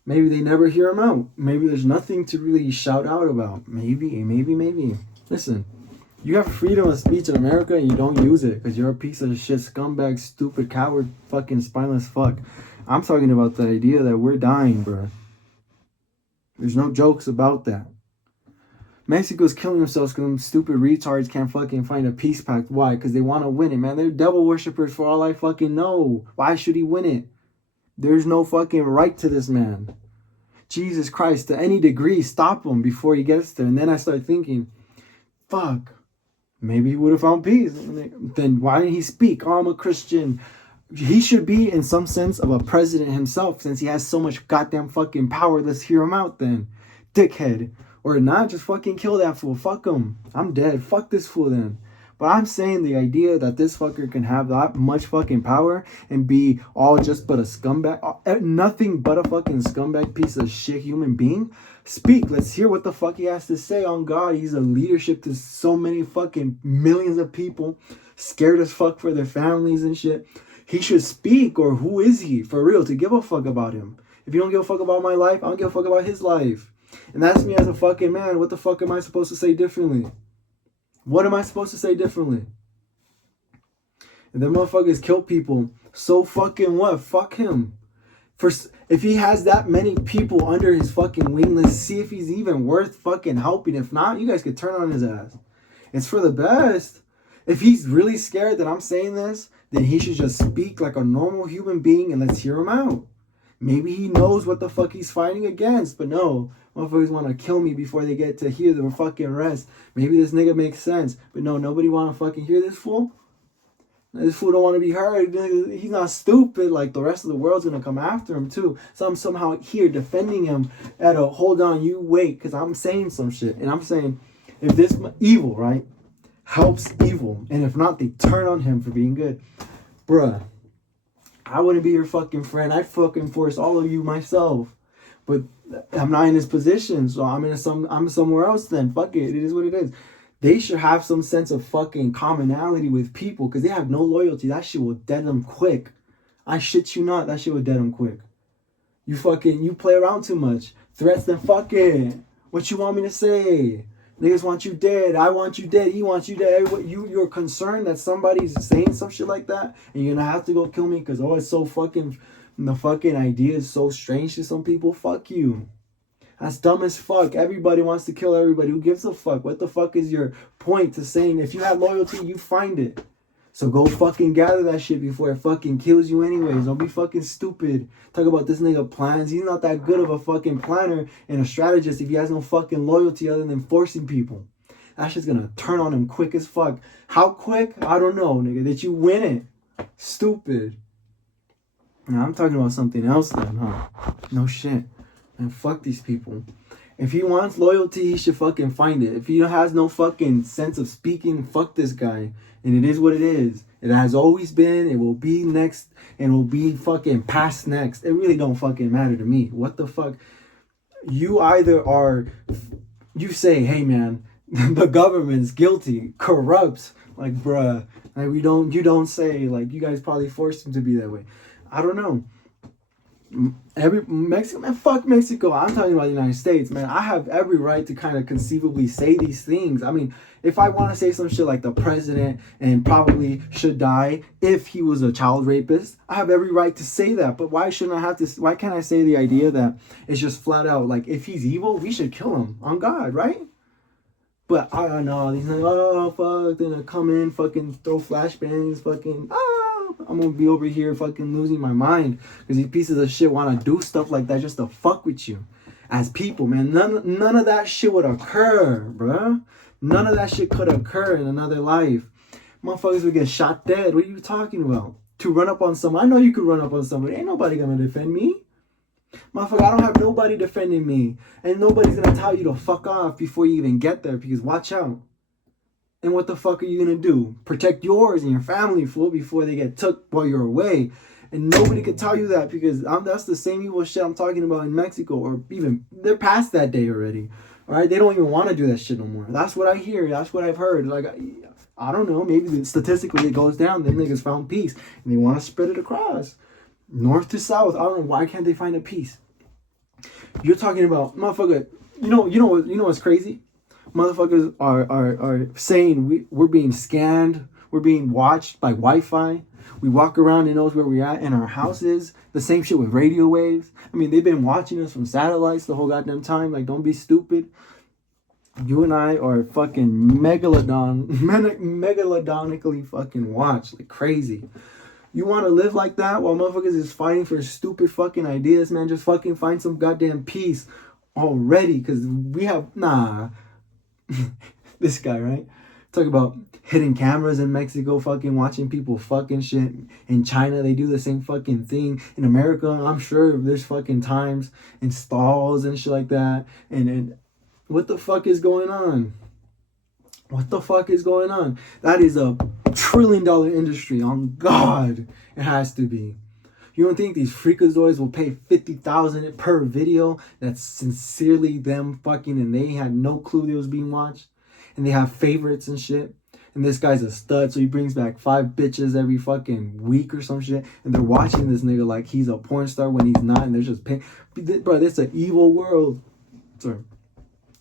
Maybe they never hear him out. Maybe there's nothing to really shout out about. Maybe. Listen, you have freedom of speech in America and you don't use it because you're a piece of shit, scumbag, stupid, coward, fucking spineless fuck. I'm talking about the idea that we're dying, bro. There's no jokes about that. Mexico's killing themselves because them stupid retards can't fucking find a peace pact. Why? Because they want to win it, man. They're devil worshippers for all I fucking know. Why should he win it? There's no fucking right to this man. Jesus Christ, to any degree, stop him before he gets there. And then I start thinking, fuck, maybe he would have found peace. Then why didn't he speak? Oh, I'm a Christian. He should be in some sense of a president himself since he has so much goddamn fucking power. Let's hear him out then. Dickhead. Or not, just fucking kill that fool. Fuck him. I'm dead. Fuck this fool then. But I'm saying the idea that this fucker can have that much fucking power and be all just but a scumbag, nothing but a fucking scumbag piece of shit human being. Speak. Let's hear what the fuck he has to say. On God, he's a leadership to so many fucking millions of people scared as fuck for their families and shit. He should speak, or who is he for real to give a fuck about him? If you don't give a fuck about my life, I don't give a fuck about his life. And that's me as a fucking man. What the fuck am I supposed to say differently? What am I supposed to say differently? And then motherfuckers kill people. So fucking what? Fuck him. If he has that many people under his fucking wing, let's see if he's even worth fucking helping. If not, you guys could turn on his ass. It's for the best. If he's really scared that I'm saying this, then he should just speak like a normal human being and let's hear him out. Maybe he knows what the fuck he's fighting against, but no. Motherfuckers want to kill me before they get to hear the fucking rest. Maybe this nigga makes sense, but no, nobody want to fucking hear this fool. This fool don't want to be heard. He's not stupid. Like, the rest of the world's going to come after him too. So I'm somehow here defending him at a hold on, you wait, because I'm saying some shit. And I'm saying, if this evil, right, helps evil, and if not, they turn on him for being good. Bruh, I wouldn't be your fucking friend. I'd fucking force all of you myself. But I'm not in this position, so I'm somewhere else then. Fuck it. It is what it is. They should have some sense of fucking commonality with people because they have no loyalty. That shit will dead them quick. I shit you not. That shit will dead them quick. You play around too much. Threats, then fuck it. What you want me to say? Niggas want you dead. I want you dead. He wants you dead. You're concerned that somebody's saying some shit like that, and you're gonna have to go kill me because it's so fucking. The fucking idea is so strange to some people. Fuck you. That's dumb as fuck. Everybody wants to kill everybody. Who gives a fuck? What the fuck is your point to saying if you have loyalty, you find it? So go fucking gather that shit before it fucking kills you anyways. Don't be fucking stupid. Talk about this nigga plans. He's not that good of a fucking planner and a strategist if he has no fucking loyalty other than forcing people. That shit's gonna turn on him quick as fuck. How quick? I don't know, nigga. That you win it. Stupid. Now I'm talking about something else then, huh? No shit. And fuck these people. If he wants loyalty, he should fucking find it. If he has no fucking sense of speaking, fuck this guy. And it is what it is. It has always been. It will be next. And will be fucking past next. It really don't fucking matter to me. What the fuck? You either are... You say, hey man, the government's guilty, corrupt. Like, bruh. Like, you don't say, like, you guys probably forced him to be that way. I don't know. Mexico, man, fuck Mexico. I'm talking about the United States, man. I have every right to kind of conceivably say these things. I mean, if I want to say some shit like the president and probably should die if he was a child rapist, I have every right to say that. But why shouldn't I have to? Why can't I say the idea that it's just flat out like if he's evil, we should kill him on God, right? But I know these like, oh fuck, they're gonna come in, fucking throw flashbangs, fucking I'm gonna be over here fucking losing my mind because these pieces of shit want to do stuff like that just to fuck with you as people, man. None of that shit would occur, bruh. None of that shit could occur in another life. Motherfuckers would get shot dead. What are you talking about? To run up on someone? I know you could run up on somebody. Ain't nobody gonna defend me. Motherfucker, I don't have nobody defending me. And nobody's gonna tell you to fuck off before you even get there because watch out. And what the fuck are you gonna do? Protect yours and your family, fool, before they get took while you're away. And nobody could tell you that because that's the same evil shit I'm talking about in Mexico, or even they're past that day already. All right, they don't even want to do that shit no more. That's what I hear. That's what I've heard. Like I don't know. Maybe statistically it goes down. Them niggas found peace and they want to spread it across north to south. I don't know why can't they find a peace. You're talking about motherfucker. You know what's crazy? Motherfuckers are saying we're being scanned, we're being watched by Wi-Fi. We walk around and knows where we're at in our houses. The same shit with radio waves. I mean, they've been watching us from satellites the whole goddamn time. Like, don't be stupid. You and I are fucking megalodonically fucking watched like crazy. You want to live like that while motherfuckers is fighting for stupid fucking ideas, man? Just fucking find some goddamn peace already, because we have this guy, right? Talk about hidden cameras in Mexico, fucking watching people fucking shit. In China, they do the same fucking thing. In America, I'm sure there's fucking times and stalls and shit like that. And what the fuck is going on? What the fuck is going on? That is a $1 trillion industry. On God, it has to be. You don't think these freakazoids will pay $50,000 per video that's sincerely them fucking and they had no clue they was being watched? And they have favorites and shit. And this guy's a stud, so he brings back 5 bitches every fucking week or some shit. And they're watching this nigga like he's a porn star when he's not. And they're just paying. Bro, it's an evil world. Sorry.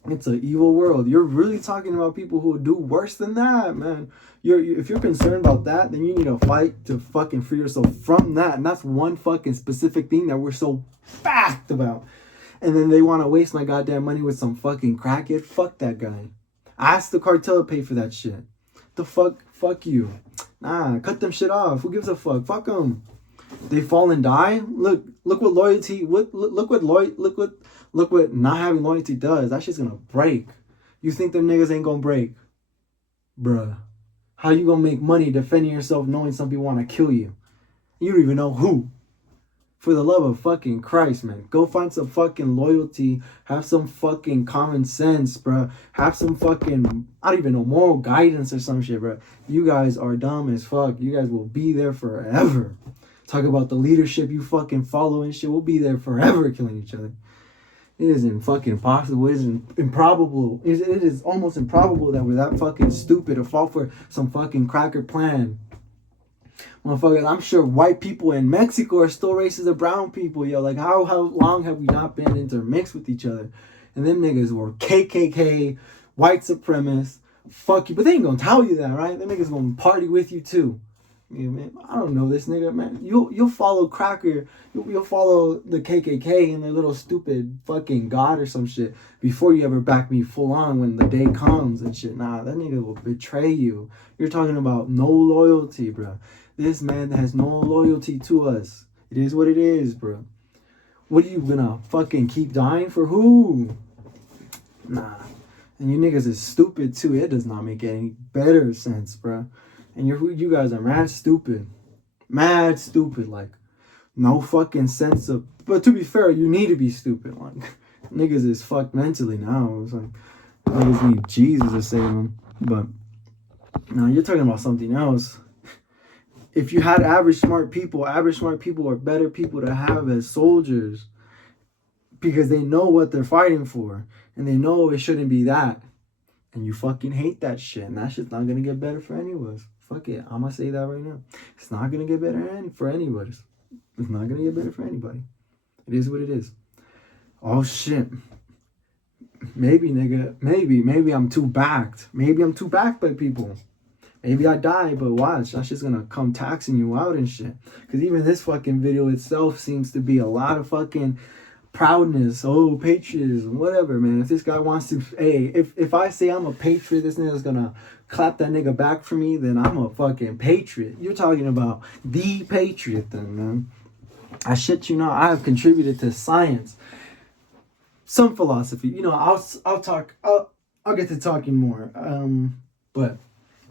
It's an evil world. You're really talking about people who do worse than that, man. If you're concerned about that, then you need to fight to fucking free yourself from that. And that's one fucking specific thing that we're so fact about. And then they want to waste my goddamn money with some fucking crackhead. Fuck that guy. Ask the cartel to pay for that shit. The fuck? Fuck you. Nah, cut them shit off. Who gives a fuck? Fuck them. They fall and die. Look what loyalty. Look what not having loyalty does. That shit's gonna break. You think them niggas ain't gonna break, bruh? How you gonna make money defending yourself knowing some people want to kill you? You don't even know who. For the love of fucking Christ, man. Go find some fucking loyalty. Have some fucking common sense, bruh. Have some fucking, I don't even know, moral guidance or some shit, bruh. You guys are dumb as fuck. You guys will be there forever. Talk about the leadership you fucking follow and shit. We'll be there forever killing each other. It isn't fucking possible. It isn't improbable. It is almost improbable that we're that fucking stupid to fall for some fucking cracker plan. Motherfuckers, I'm sure white people in Mexico are still racist to brown people, yo. Like, how long have we not been intermixed with each other? And them niggas were KKK, white supremacists, fuck you. But they ain't gonna tell you that, right? Them niggas gonna party with you too. Yeah, man, I don't know this nigga, man. You'll follow Cracker, you'll follow the KKK and their little stupid fucking god or some shit before you ever back me full on when the day comes and shit. Nah, that nigga will betray you. You're talking about no loyalty, bro. This man has no loyalty to us. It is what it is, bro. What are you gonna fucking keep dying for? Who? Nah. And you niggas is stupid too. It does not make any better sense, bro. And you guys are mad stupid. Mad stupid. Like, no fucking sense of... But to be fair, you need to be stupid. Like, niggas is fucked mentally now. It's like, niggas need Jesus to save them. But, now you're talking about something else. If you had average smart people are better people to have as soldiers. Because they know what they're fighting for. And they know it shouldn't be that. And you fucking hate that shit. And that shit's not gonna get better for any of us. Fuck it. I'm gonna say that right now. It's not gonna get better for anybody. It's not gonna get better for anybody. It is what it is. Oh shit. Maybe, nigga. Maybe I'm too backed. Maybe I'm too backed by people. Maybe I die, but watch. That shit's gonna come taxing you out and shit. Because even this fucking video itself seems to be a lot of fucking proudness, patriotism, whatever, man. If this guy wants to, if I say I'm a patriot, this nigga's gonna clap that nigga back for me, then I'm a fucking patriot. You're talking about the patriot then, man. I shit you not, I have contributed to science, some philosophy. You know, I'll get to talking more. But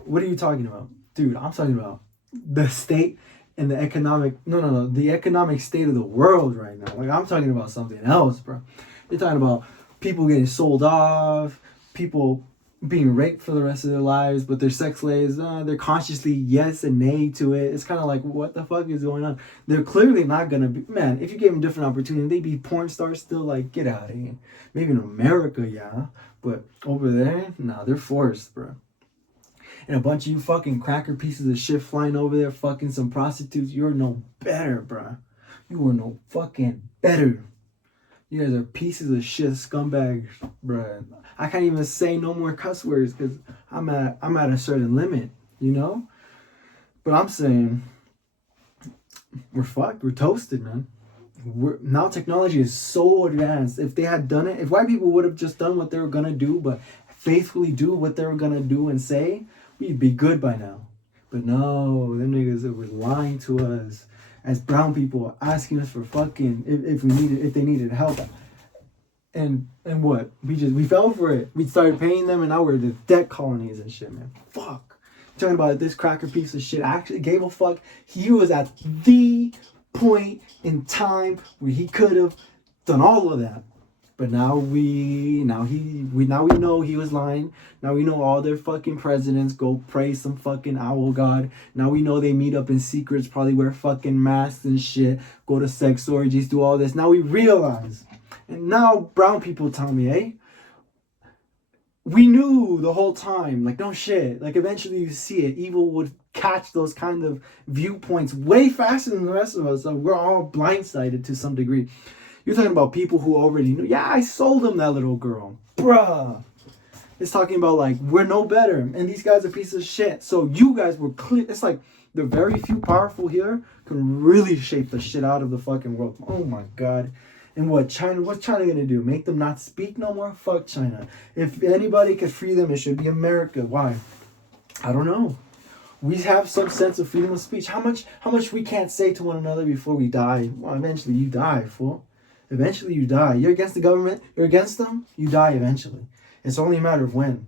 what are you talking about? Dude, I'm talking about the state and the economic state of the world right now. Like, I'm talking about something else, bro. You're talking about people getting sold off, people being raped for the rest of their lives, but they're sex slaves. They're consciously yes and nay to it. It's kind of like, what the fuck is going on? They're clearly not gonna be, man, if you gave them different opportunity, they'd be porn stars still. Like, get out of here. Maybe in America, yeah, but over there, nah, they're forced, bro. And a bunch of you fucking cracker pieces of shit flying over there fucking some prostitutes. You're no better, bruh. You are no fucking better. You guys are pieces of shit scumbags, bruh. I can't even say no more cuss words because I'm at a certain limit, you know? But I'm saying we're fucked. We're toasted, man. Now technology is so advanced. If they had done it, if white people would have just done what they were gonna do, but faithfully do what they were gonna do and say, we'd be good by now. But no, them niggas that were lying to us as brown people, asking us for fucking if they needed help. And what? We fell for it. We started paying them and now we're the debt colonies and shit, man. Fuck. Talking about this cracker piece of shit actually gave a fuck. He was at the point in time where he could have done all of that. But now we know he was lying. Now we know all their fucking presidents go pray some fucking owl god. Now we know they meet up in secrets, probably wear fucking masks and shit, go to sex orgies, do all this. Now we realize. And now brown people tell me, we knew the whole time. Like, no shit. Like, eventually you see it. Evil would catch those kind of viewpoints way faster than the rest of us. So we're all blindsided to some degree. You're talking about people who already knew. Yeah, I sold them that little girl. Bruh. It's talking about, like, we're no better. And these guys are pieces of shit. So you guys were clear. It's like the very few powerful here can really shape the shit out of the fucking world. Oh, my God. And what's China going to do? Make them not speak no more? Fuck China. If anybody could free them, it should be America. Why? I don't know. We have some sense of freedom of speech. How much we can't say to one another before we die? Well, eventually you die, fool. Eventually you die. You're against the government. You're against them. You die eventually. It's only a matter of when.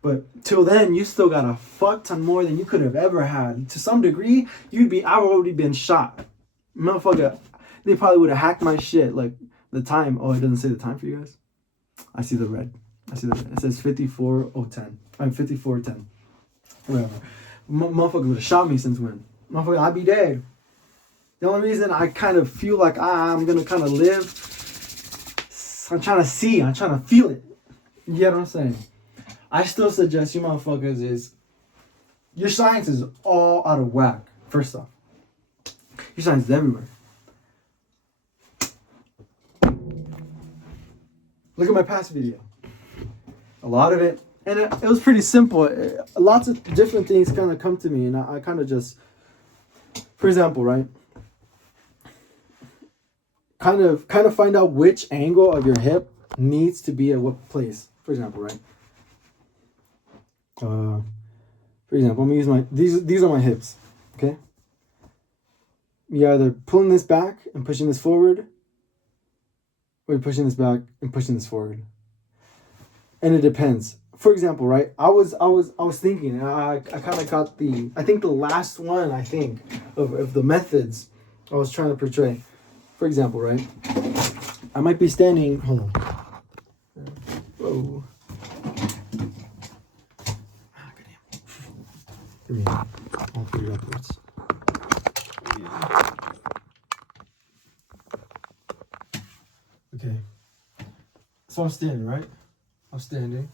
But till then, you still got a fuck ton more than you could have ever had. To some degree, I've already been shot. Motherfucker, they probably would have hacked my shit. Like, the time. Oh, it doesn't say the time for you guys? I see the red. It says 54:10. I'm 54:10. Whatever. Motherfucker would have shot me since when? Motherfucker, I'd be dead. The only reason I kind of feel like I'm going to kind of live, I'm trying to see, I'm trying to feel it. You get what I'm saying? I still suggest you motherfuckers your science is all out of whack, first off. Your science is everywhere. Look at my past video. a lot of it. And it was pretty simple. Lots of different things kind of come to me, and I kind of just, for example, right? Kind of find out which angle of your hip needs to be at what place. For example, right? For example, I'm gonna use these are my hips. Okay. You're either pulling this back and pushing this forward, or you're pushing this back and pushing this forward. And it depends. For example, right? I was thinking. I kind of got the last one. I think of the methods I was trying to portray. For example, right? I might be standing. Hold on. Whoa. Ah, goddamn. Give me. I'll put it upwards. Okay. So I'm standing, right? I'm standing.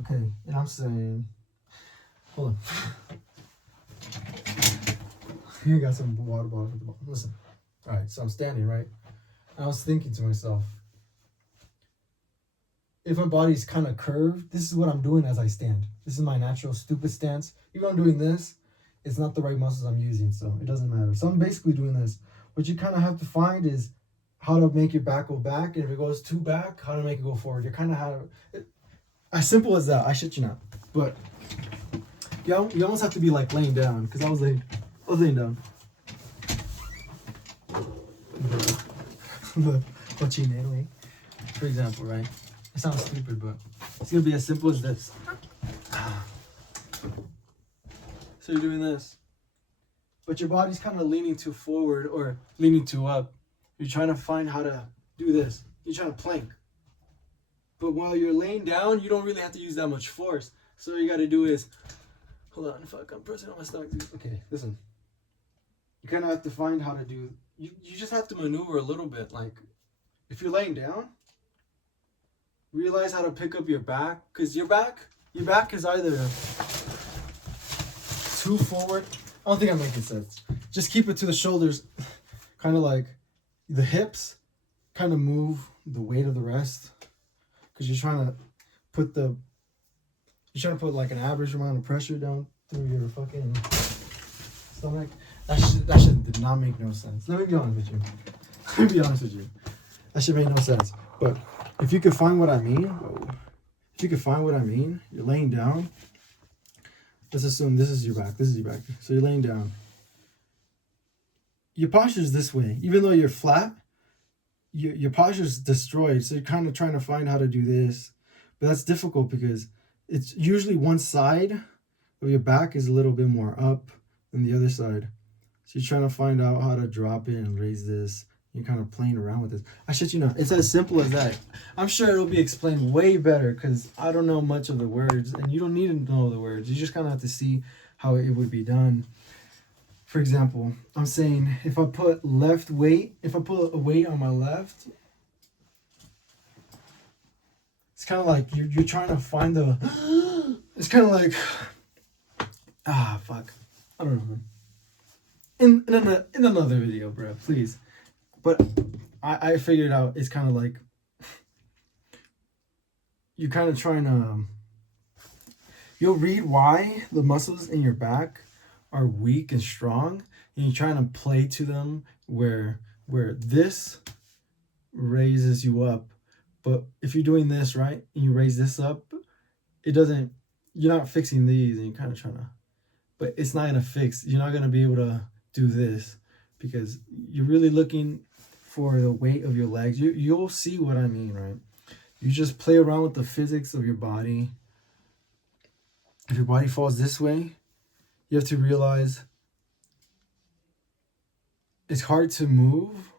Okay, and I'm saying, hold on. Here, got some water bottle at the bottom. Listen. All right, so I'm standing, right? And I was thinking to myself, if my body's kind of curved, this is what I'm doing as I stand. This is my natural stupid stance. Even if I'm doing this, it's not the right muscles I'm using, so it doesn't matter. So I'm basically doing this. What you kind of have to find is how to make your back go back, and if it goes too back, how to make it go forward. You're kind of as simple as that. I shit you not. But you almost have to be like laying down, because I was laying down. For example, right? It sounds stupid, but it's gonna be as simple as this. So you're doing this, but your body's kind of leaning too forward or leaning too up. You're trying to find how to do this. You're trying to plank. But while you're laying down, you don't really have to use that much force. So all you got to do is, hold on, fuck, I'm pressing on my stomach. Okay, listen. You kind of have to find how to do, you just have to maneuver a little bit. Like, if you're laying down, realize how to pick up your back. Because your back is either too forward. I don't think I'm making sense. Just keep it to the shoulders. Kind of like the hips kind of move the weight of the rest. Because you're trying to put like an average amount of pressure down through your fucking stomach. That shit did not make no sense. Let me be honest with you. That shit made no sense. But if you could find what I mean, you're laying down. Let's assume this is your back. So you're laying down. Your posture is this way. Even though you're flat, your posture is destroyed. So you're kind of trying to find how to do this. But that's difficult because it's usually one side of your back is a little bit more up than the other side. So you're trying to find out how to drop it and raise this. You're kind of playing around with this. I shit you not. It's as simple as that. I'm sure it'll be explained way better because I don't know much of the words, and you don't need to know the words. You just kind of have to see how it would be done. For example, I'm saying if I put a weight on my left, it's kind of like you're trying to find the. It's kind of like, fuck, I don't know, man. In another video, bro, please. But I figured out it's kind of like you're kind of trying to. You'll read why the muscles in your back are weak and strong, and you're trying to play to them where this raises you up. But if you're doing this right and you raise this up, it doesn't. You're not fixing these, and you're kind of trying to. But it's not gonna fix. You're not gonna be able to do this because you're really looking for the weight of your legs. You'll see what I mean, right? You just play around with the physics of your body. If your body falls this way, you have to realize it's hard to move,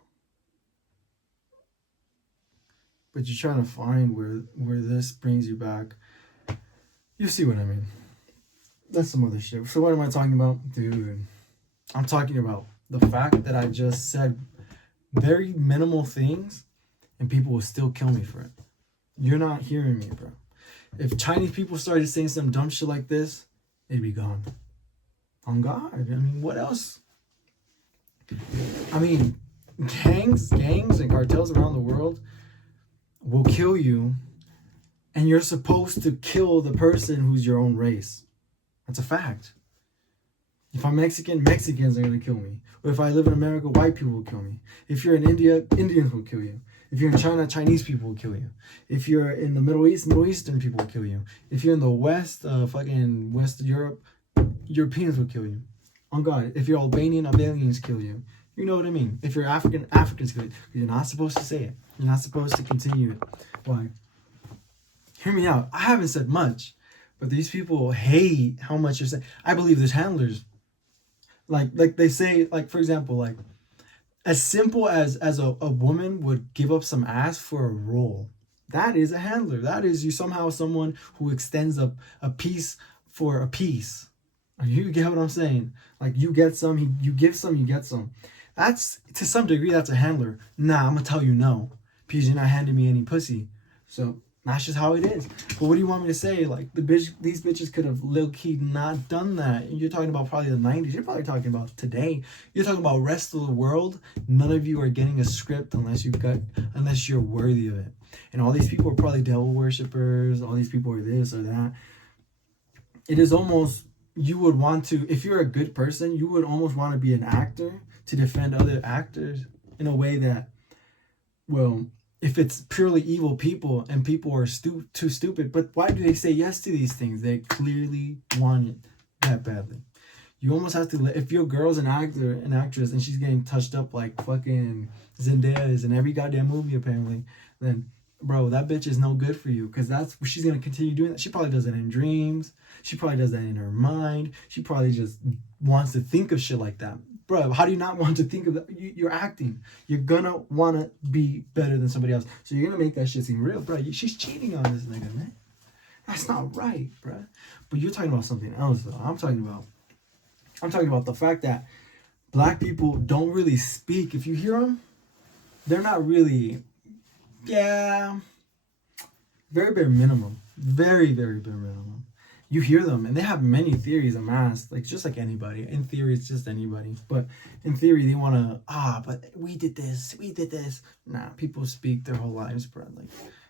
but you're trying to find where this brings you back. You see what I mean? That's some other shit. So what am I talking about? Dude, I'm talking about the fact that I just said very minimal things and people will still kill me for it. You're not hearing me, bro. If Chinese people started saying some dumb shit like this, they'd be gone. On God. I mean, what else? I mean, gangs and cartels around the world will kill you And you're supposed to kill the person who's your own race. That's a fact. If I'm Mexican, Mexicans are going to kill me. Or if I live in America, white people will kill me. If you're in India, Indians will kill you. If you're in China, Chinese people will kill you. If you're in the Middle East, Middle Eastern people will kill you. If you're in the West, fucking West Europe, Europeans will kill you. On God. If you're Albanian, Albanians kill you. You know what I mean? If you're African, Africans kill you. You're not supposed to say it. You're not supposed to continue it. Why? Hear me out. I haven't said much, but these people hate how much you're saying. I believe there's handlers. Like they say, like, for example, like, as simple as a woman would give up some ass for a role. That is a handler. That is you somehow someone who extends a piece for a piece. You get what I'm saying? Like, you get some, you give some, you get some. That's, to some degree, that's a handler. Nah, I'm gonna tell you no, because you're not handing me any pussy. So that's just how it is. But what do you want me to say? Like, these bitches could have low-key not done that. You're talking about probably the 90s. You're probably talking about today. You're talking about rest of the world. None of you are getting a script unless you're worthy of it. And all these people are probably devil worshippers. All these people are this or that. It is almost, you would want to, if you're a good person, you would almost want to be an actor to defend other actors in a way that, well, if it's purely evil people and people are too stupid, but why do they say yes to these things? They clearly want it that badly. You almost have to, if your girl's an actor, an actress, and she's getting touched up like fucking Zendaya is in every goddamn movie apparently, then bro, that bitch is no good for you, because that's what she's gonna continue doing. That. She probably does it in dreams. She probably does that in her mind. She probably just wants to think of shit like that. Bro, how do you not want to think of that? You're acting. You're gonna wanna be better than somebody else. So you're gonna make that shit seem real, bro. She's cheating on this nigga, man. That's not right, bro. But you're talking about something else, though. I'm talking about the fact that black people don't really speak. If you hear them, they're not really, yeah, very bare minimum. Very, very bare minimum. You hear them, and they have many theories amassed, like just like anybody. In theory, it's just anybody. But in theory, they want to, but we did this. Nah, people speak their whole lives, bro. Like,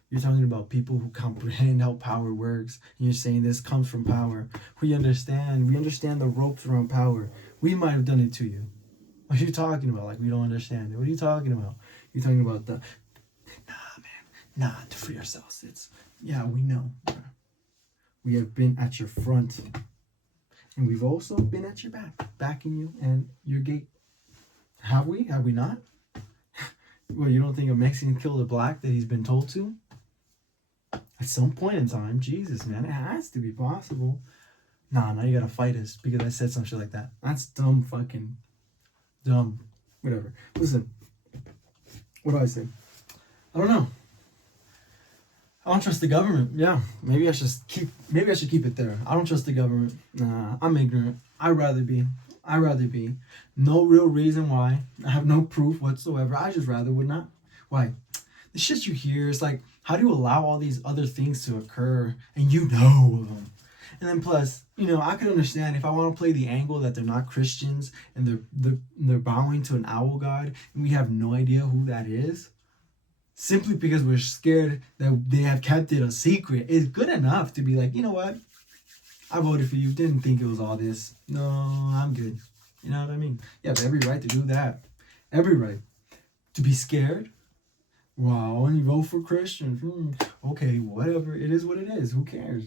you're talking about people who comprehend how power works. And you're saying this comes from power. We understand the ropes around power. We might have done it to you. What are you talking about? Like, we don't understand it. What are you talking about? You're talking about to free ourselves. Yeah, we know, bro. We have been at your front, and we've also been at your back, backing you and your gate. Have we? Have we not? Well, you don't think a Mexican killed a black that he's been told to? At some point in time, Jesus, man, it has to be possible. Nah, you gotta fight us because I said some shit like that. That's dumb, fucking dumb. Whatever. Listen, what do I say? I don't know. I don't trust the government. Yeah, maybe I should keep it there. I don't trust the government. Nah, I'm ignorant. I'd rather be. No real reason why. I have no proof whatsoever. I just rather would not. Why? The shit you hear is like, how do you allow all these other things to occur and you know of them? And then plus, I could understand if I want to play the angle that they're not Christians and they're bowing to an owl god and we have no idea who that is. Simply because we're scared that they have kept it a secret is good enough to be like, you know what? I voted for you. Didn't think it was all this. No, I'm good. You know what I mean? You have every right to do that. Every right. To be scared? Wow, I only vote for Christians. Okay, whatever. It is what it is. Who cares?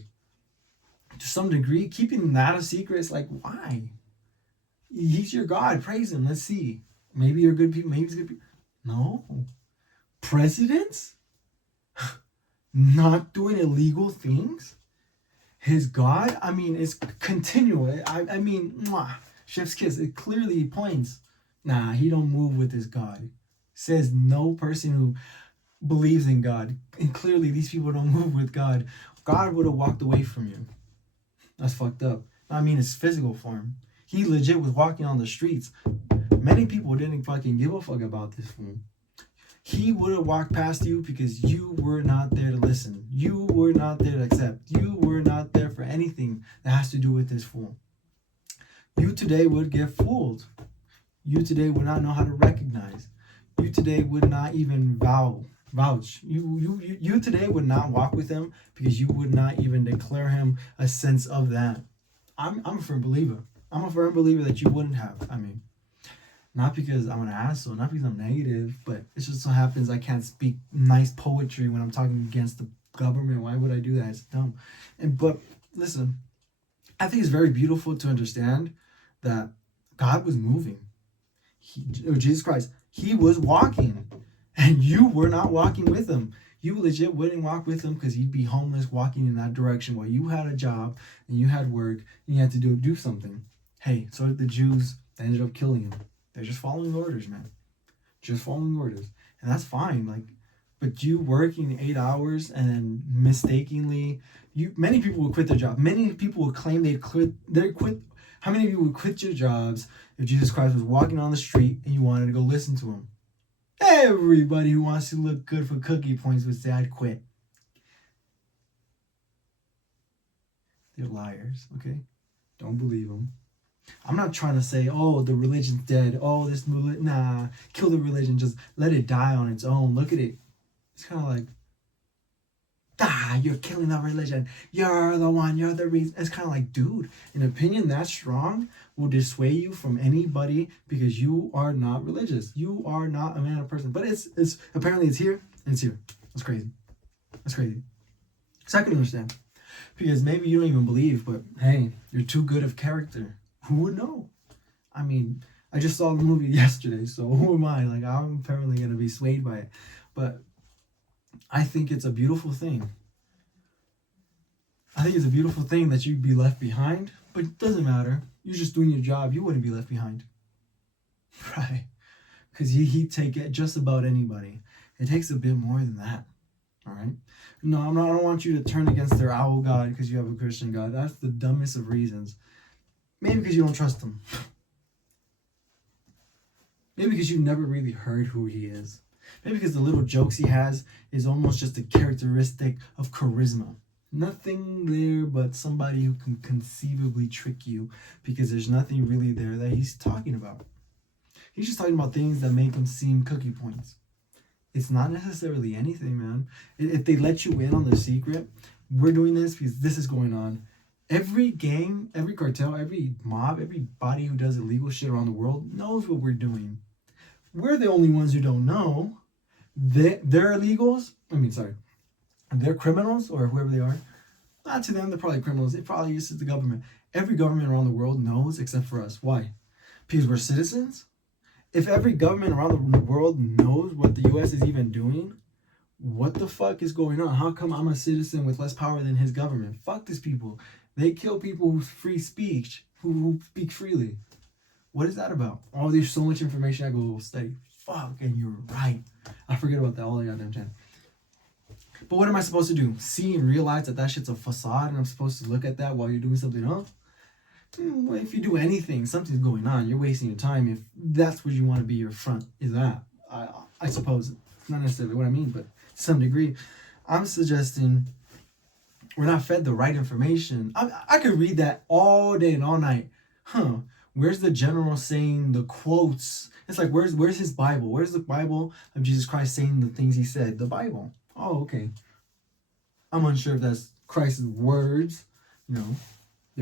To some degree, keeping that a secret is like, why? He's your God. Praise him. Let's see. Maybe you're good people. Maybe he's good people. No. Presidents not doing illegal things, his God, I mean, it's continual. I mean, chef's kiss, it clearly points, nah, he don't move with his God. Says no person who believes in God, and clearly these people don't move with God. God would have walked away from you. That's fucked up. I mean, his physical form. He legit was walking on the streets. Many people didn't fucking give a fuck about this fool. He would have walked past you because you were not there to listen. You were not there to accept. You were not there for anything that has to do with this fool. You today would get fooled. You today would not know how to recognize. You today would not even vow Vouch. You today would not walk with him because you would not even declare him a sense of that. I'm a firm believer. I'm a firm believer that you wouldn't have. I mean, not because I'm an asshole, not because I'm negative, but it just so happens I can't speak nice poetry when I'm talking against the government. Why would I do that? It's dumb. But listen, I think it's very beautiful to understand that God was moving. Jesus Christ, he was walking, and you were not walking with him. You legit wouldn't walk with him because you'd be homeless walking in that direction while you had a job and you had work and you had to do something. Hey, so did the Jews. They ended up killing him. They're just following orders, man. Just following orders. And that's fine. Like, but you working 8 hours and then mistakenly, many people would quit their job. Many people would claim they quit. How many of you would quit your jobs if Jesus Christ was walking on the street and you wanted to go listen to him? Everybody who wants to look good for cookie points would say, I'd quit. They're liars, okay? Don't believe them. I'm not trying to say, oh, the religion's dead. Oh, nah, kill the religion. Just let it die on its own. Look at it. It's kind of like, you're killing the religion. You're the one. You're the reason. It's kind of like, dude, an opinion that strong will dissuade you from anybody because you are not religious. You are not a man of person. But it's apparently it's here and it's here. That's crazy. That's crazy. So I can understand. Because maybe you don't even believe, but hey, you're too good of character. Who would know? I mean, I just saw the movie yesterday, so who am I? Like, I'm apparently going to be swayed by it. But I think it's a beautiful thing. I think it's a beautiful thing that you'd be left behind, but it doesn't matter. You're just doing your job. You wouldn't be left behind. Right? Because he'd take it just about anybody. It takes a bit more than that. All right? No, I don't want you to turn against their owl God because you have a Christian God. That's the dumbest of reasons. Maybe because you don't trust him. Maybe because you've never really heard who he is. Maybe because the little jokes he has is almost just a characteristic of charisma. Nothing there but somebody who can conceivably trick you because there's nothing really there that he's talking about. He's just talking about things that make him seem cookie points. It's not necessarily anything, man. If they let you in on the secret, we're doing this because this is going on. Every gang, every cartel, every mob, everybody who does illegal shit around the world knows what we're doing. We're the only ones who don't know. They're illegals. They're criminals or whoever they are. Not to them, they're probably criminals. They probably use the government. Every government around the world knows except for us. Why? Because we're citizens? If every government around the world knows what the U.S. is even doing, what the fuck is going on? How come I'm a citizen with less power than his government? Fuck these people. They kill people who's free speech, who speak freely. What is that about? Oh, there's so much information I go study. Fuck, and you're right. I forget about that all the goddamn time. But what am I supposed to do? See and realize that shit's a facade and I'm supposed to look at that while you're doing something else? Well, if you do anything, something's going on. You're wasting your time if that's what you want to be your front is that. I suppose. It's not necessarily what I mean, but to some degree. I'm suggesting we're not fed the right information. I could read that all day and all night. Where's the general saying the quotes? It's like, where's his Bible? Where's the Bible of Jesus Christ saying the things he said? The Bible. Oh, okay. I'm unsure if that's Christ's words. They're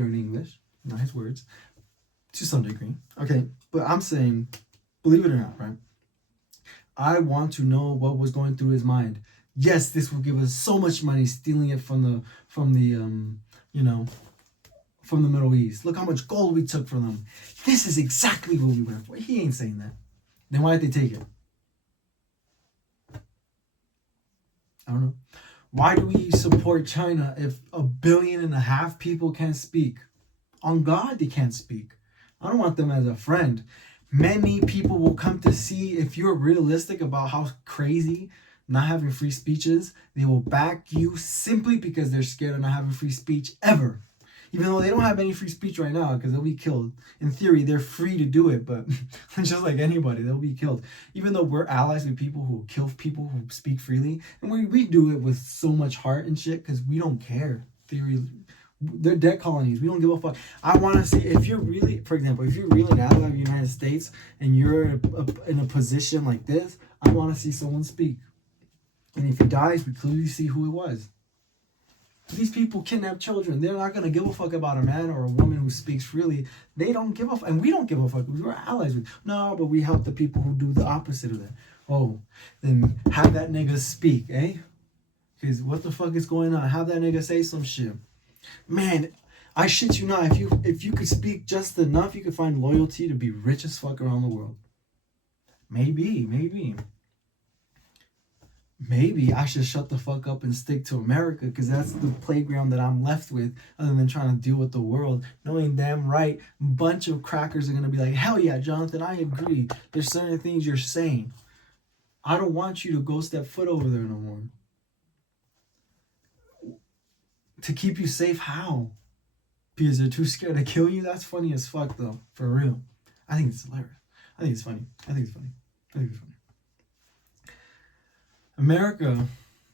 in English, not his words. To some degree. Okay, but I'm saying, believe it or not, right? I want to know what was going through his mind. Yes, this will give us so much money, stealing it from the Middle East. Look how much gold we took from them. This is exactly what we went for. He ain't saying that. Then why did they take it? I don't know. Why do we support China if 1.5 billion people can't speak? On God, they can't speak. I don't want them as a friend. Many people will come to see if you're realistic about how crazy not having free speech is. They will back you simply because they're scared of not having free speech ever. Even though they don't have any free speech right now because they'll be killed. In theory, they're free to do it, but just like anybody, they'll be killed. Even though we're allies with people who kill people who speak freely, and we do it with so much heart and shit because we don't care. They're debt colonies. We don't give a fuck. I want to see if you're really, for example, if you're really an ally of the United States and you're in a position like this, I want to see someone speak. And if he dies, we clearly see who it was. These people kidnap children. They're not going to give a fuck about a man or a woman who speaks freely. They don't give a fuck. And we don't give a fuck. We're allies with. No, but we help the people who do the opposite of that. Oh, then have that nigga speak, eh? Because what the fuck is going on? Have that nigga say some shit. Man, I shit you not. If you could speak just enough, you could find loyalty to be rich as fuck around the world. Maybe. Maybe I should shut the fuck up and stick to America, because that's the playground that I'm left with, other than trying to deal with the world, knowing damn right a bunch of crackers are going to be like, hell yeah, Jonathan, I agree. There's certain things you're saying. I don't want you to go step foot over there no more. To keep you safe, how? Because they're too scared to kill you? That's funny as fuck, though. For real. I think it's hilarious. I think it's funny. America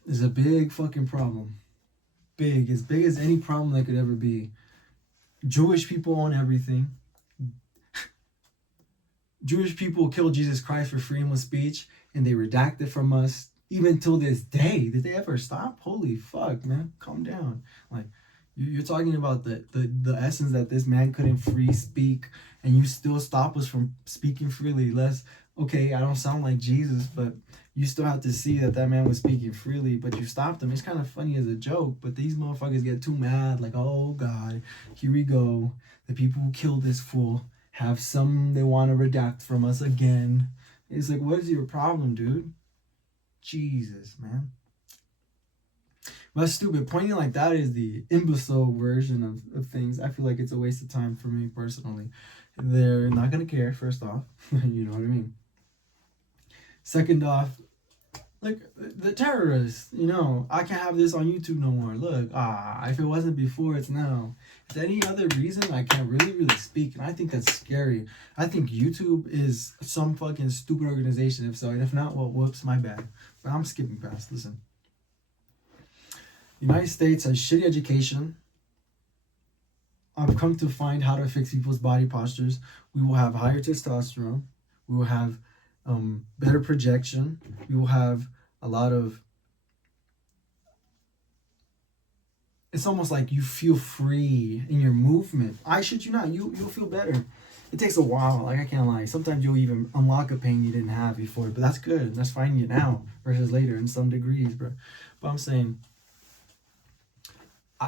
is a big fucking problem. Big. As big as any problem that could ever be. Jewish people own everything. Jewish people killed Jesus Christ for freedom of speech, and they redact it from us even till this day. Did they ever stop? Holy fuck, man. Calm down. Like, you're talking about the essence that this man couldn't free speak, and you still stop us from speaking freely. Okay, I don't sound like Jesus, but you still have to see that man was speaking freely, but you stopped him. It's kind of funny as a joke, but these motherfuckers get too mad, like, oh God, here we go. The people who killed this fool have some they want to redact from us again. It's like, what is your problem, dude? Jesus, man. That's stupid. Pointing like that is the imbecile version of things. I feel like it's a waste of time for me personally. They're not going to care, first off. You know what I mean? Second off, like, the terrorists, I can't have this on YouTube no more. Look, if it wasn't before, it's now. If any other reason, I can't really speak, and I think that's scary. I think YouTube is some fucking stupid organization, if so, and if not, well, whoops, my bad. But I'm skipping past, listen. The United States has shitty education. I've come to find how to fix people's body postures. We will have higher testosterone. We will have better projection. We will have a lot of, it's almost like you feel free in your movement. I shit you not, you'll feel better. It takes a while, like, I can't lie. Sometimes you'll even unlock a pain you didn't have before, but that's good. That's finding it now versus later in some degrees, bro. But I'm saying,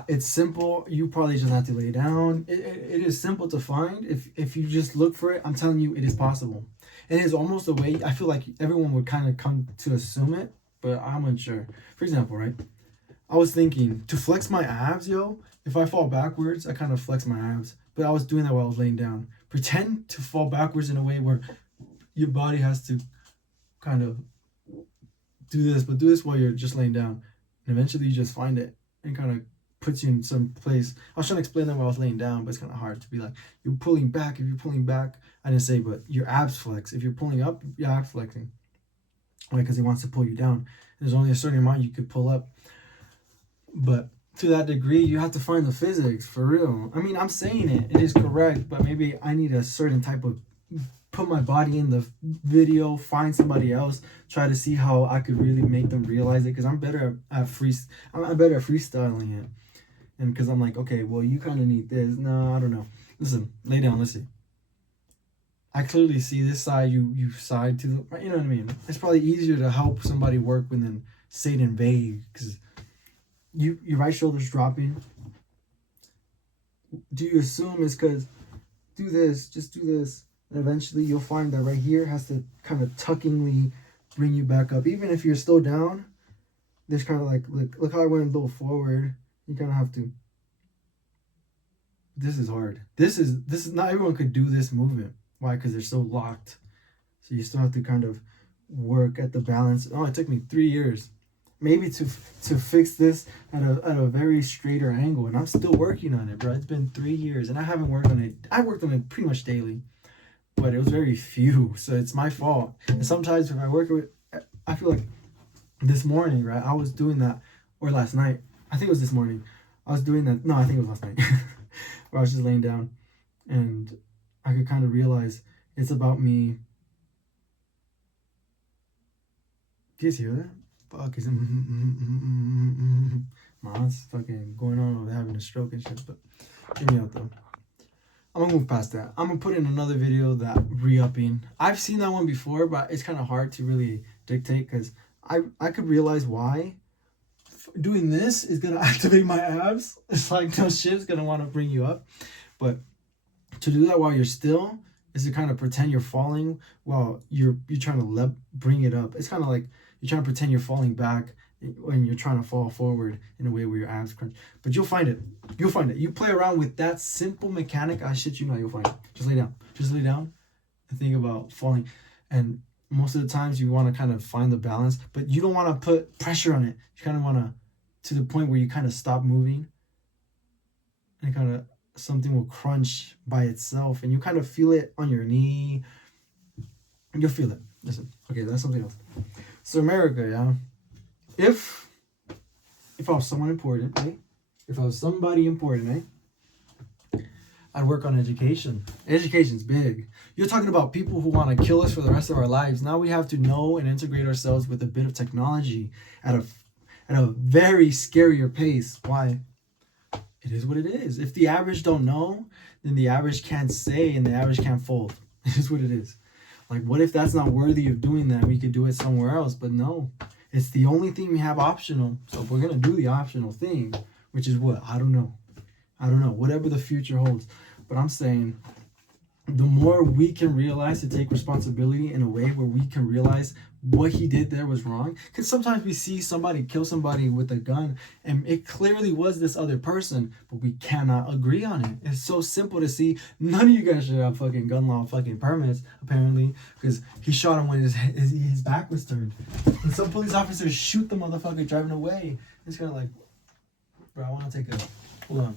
it's simple. You probably just have to lay down. It is simple to find. If you just look for it, I'm telling you, it is possible. It is almost a way, I feel like everyone would kind of come to assume it, but I'm unsure. For example, right? I was thinking, to flex my abs, if I fall backwards, I kind of flex my abs. But I was doing that while I was laying down. Pretend to fall backwards in a way where your body has to kind of do this, but do this while you're just laying down. And eventually you just find it and kind of puts you in some place. I was trying to explain that while I was laying down, but it's kind of hard to be like, you're pulling back. If you're pulling back, I didn't say, but your abs flex. If you're pulling up, your abs flexing. Right? Because he wants to pull you down. There's only a certain amount you could pull up. But to that degree, you have to find the physics, for real. I mean, I'm saying it is correct, but maybe I need a certain type of, put my body in the video, find somebody else, try to see how I could really make them realize it, because I'm better at freestyling it. And because I'm like, okay, well, you kind of need this. No, I don't know. Listen, lay down, let's see. I clearly see this side, you side to the, you know what I mean? It's probably easier to help somebody work with than say it in vague, because your right shoulder's dropping. Do you assume it's because do this, just do this, and eventually you'll find that right here has to kind of tuckingly bring you back up. Even if you're still down, there's kind of like, look how I went a little forward. You kind of have to. This is hard. This is not everyone could do this movement. Why? Because they're so locked. So you still have to kind of work at the balance. Oh, it took me 3 years, maybe to fix this at a very straighter angle, and I'm still working on it, bro. It's been 3 years, and I haven't worked on it. I worked on it pretty much daily, but it was very few, so it's my fault. And sometimes if I work with, I feel like this morning, right? I was doing that, or last night. I think it was this morning. I was doing that. No, I think it was last night. Where I was just laying down, and I could kind of realize it's about me. Do you hear that? fuck is Mom's fucking going on with having a stroke and shit. But hear me out though. I'm gonna move past that. I'm gonna put in another video that re-upping. I've seen that one before, but it's kind of hard to really dictate because I could realize why doing this is gonna activate my abs. It's like no shit's gonna want to bring you up, but to do that while you're still is to kind of pretend you're falling while you're trying to bring it up. It's kind of like you're trying to pretend you're falling back when you're trying to fall forward in a way where your abs crunch. But you'll find it. You'll find it. You play around with that simple mechanic. I shit you not, you'll find it. Just lay down. Just lay down and think about falling. And most of the times you want to kind of find the balance, but you don't want to put pressure on it. You kind of want to the point where you kind of stop moving and kind of something will crunch by itself and you kind of feel it on your knee. You'll feel it. Listen. Okay, that's something else. So America, yeah. If I was someone important, eh? If I was somebody important, eh? I'd work on education. Education's big. You're talking about people who want to kill us for the rest of our lives. Now we have to know and integrate ourselves with a bit of technology at a very scarier pace. Why? It is what it is. If the average don't know, then the average can't say and the average can't fold. It is what it is. Like, what if that's not worthy of doing that? We could do it somewhere else, but no. It's the only thing we have optional. So if we're going to do the optional thing, which is what? I don't know. Whatever the future holds. But I'm saying the more we can realize to take responsibility in a way where we can realize what he did there was wrong. Because sometimes we see somebody kill somebody with a gun and it clearly was this other person, but we cannot agree on it. It's so simple to see. None of you guys should have fucking gun law fucking permits, apparently, because he shot him when his back was turned. And some police officers shoot the motherfucker driving away. It's kind of like, bro, I want to take a... Hold on.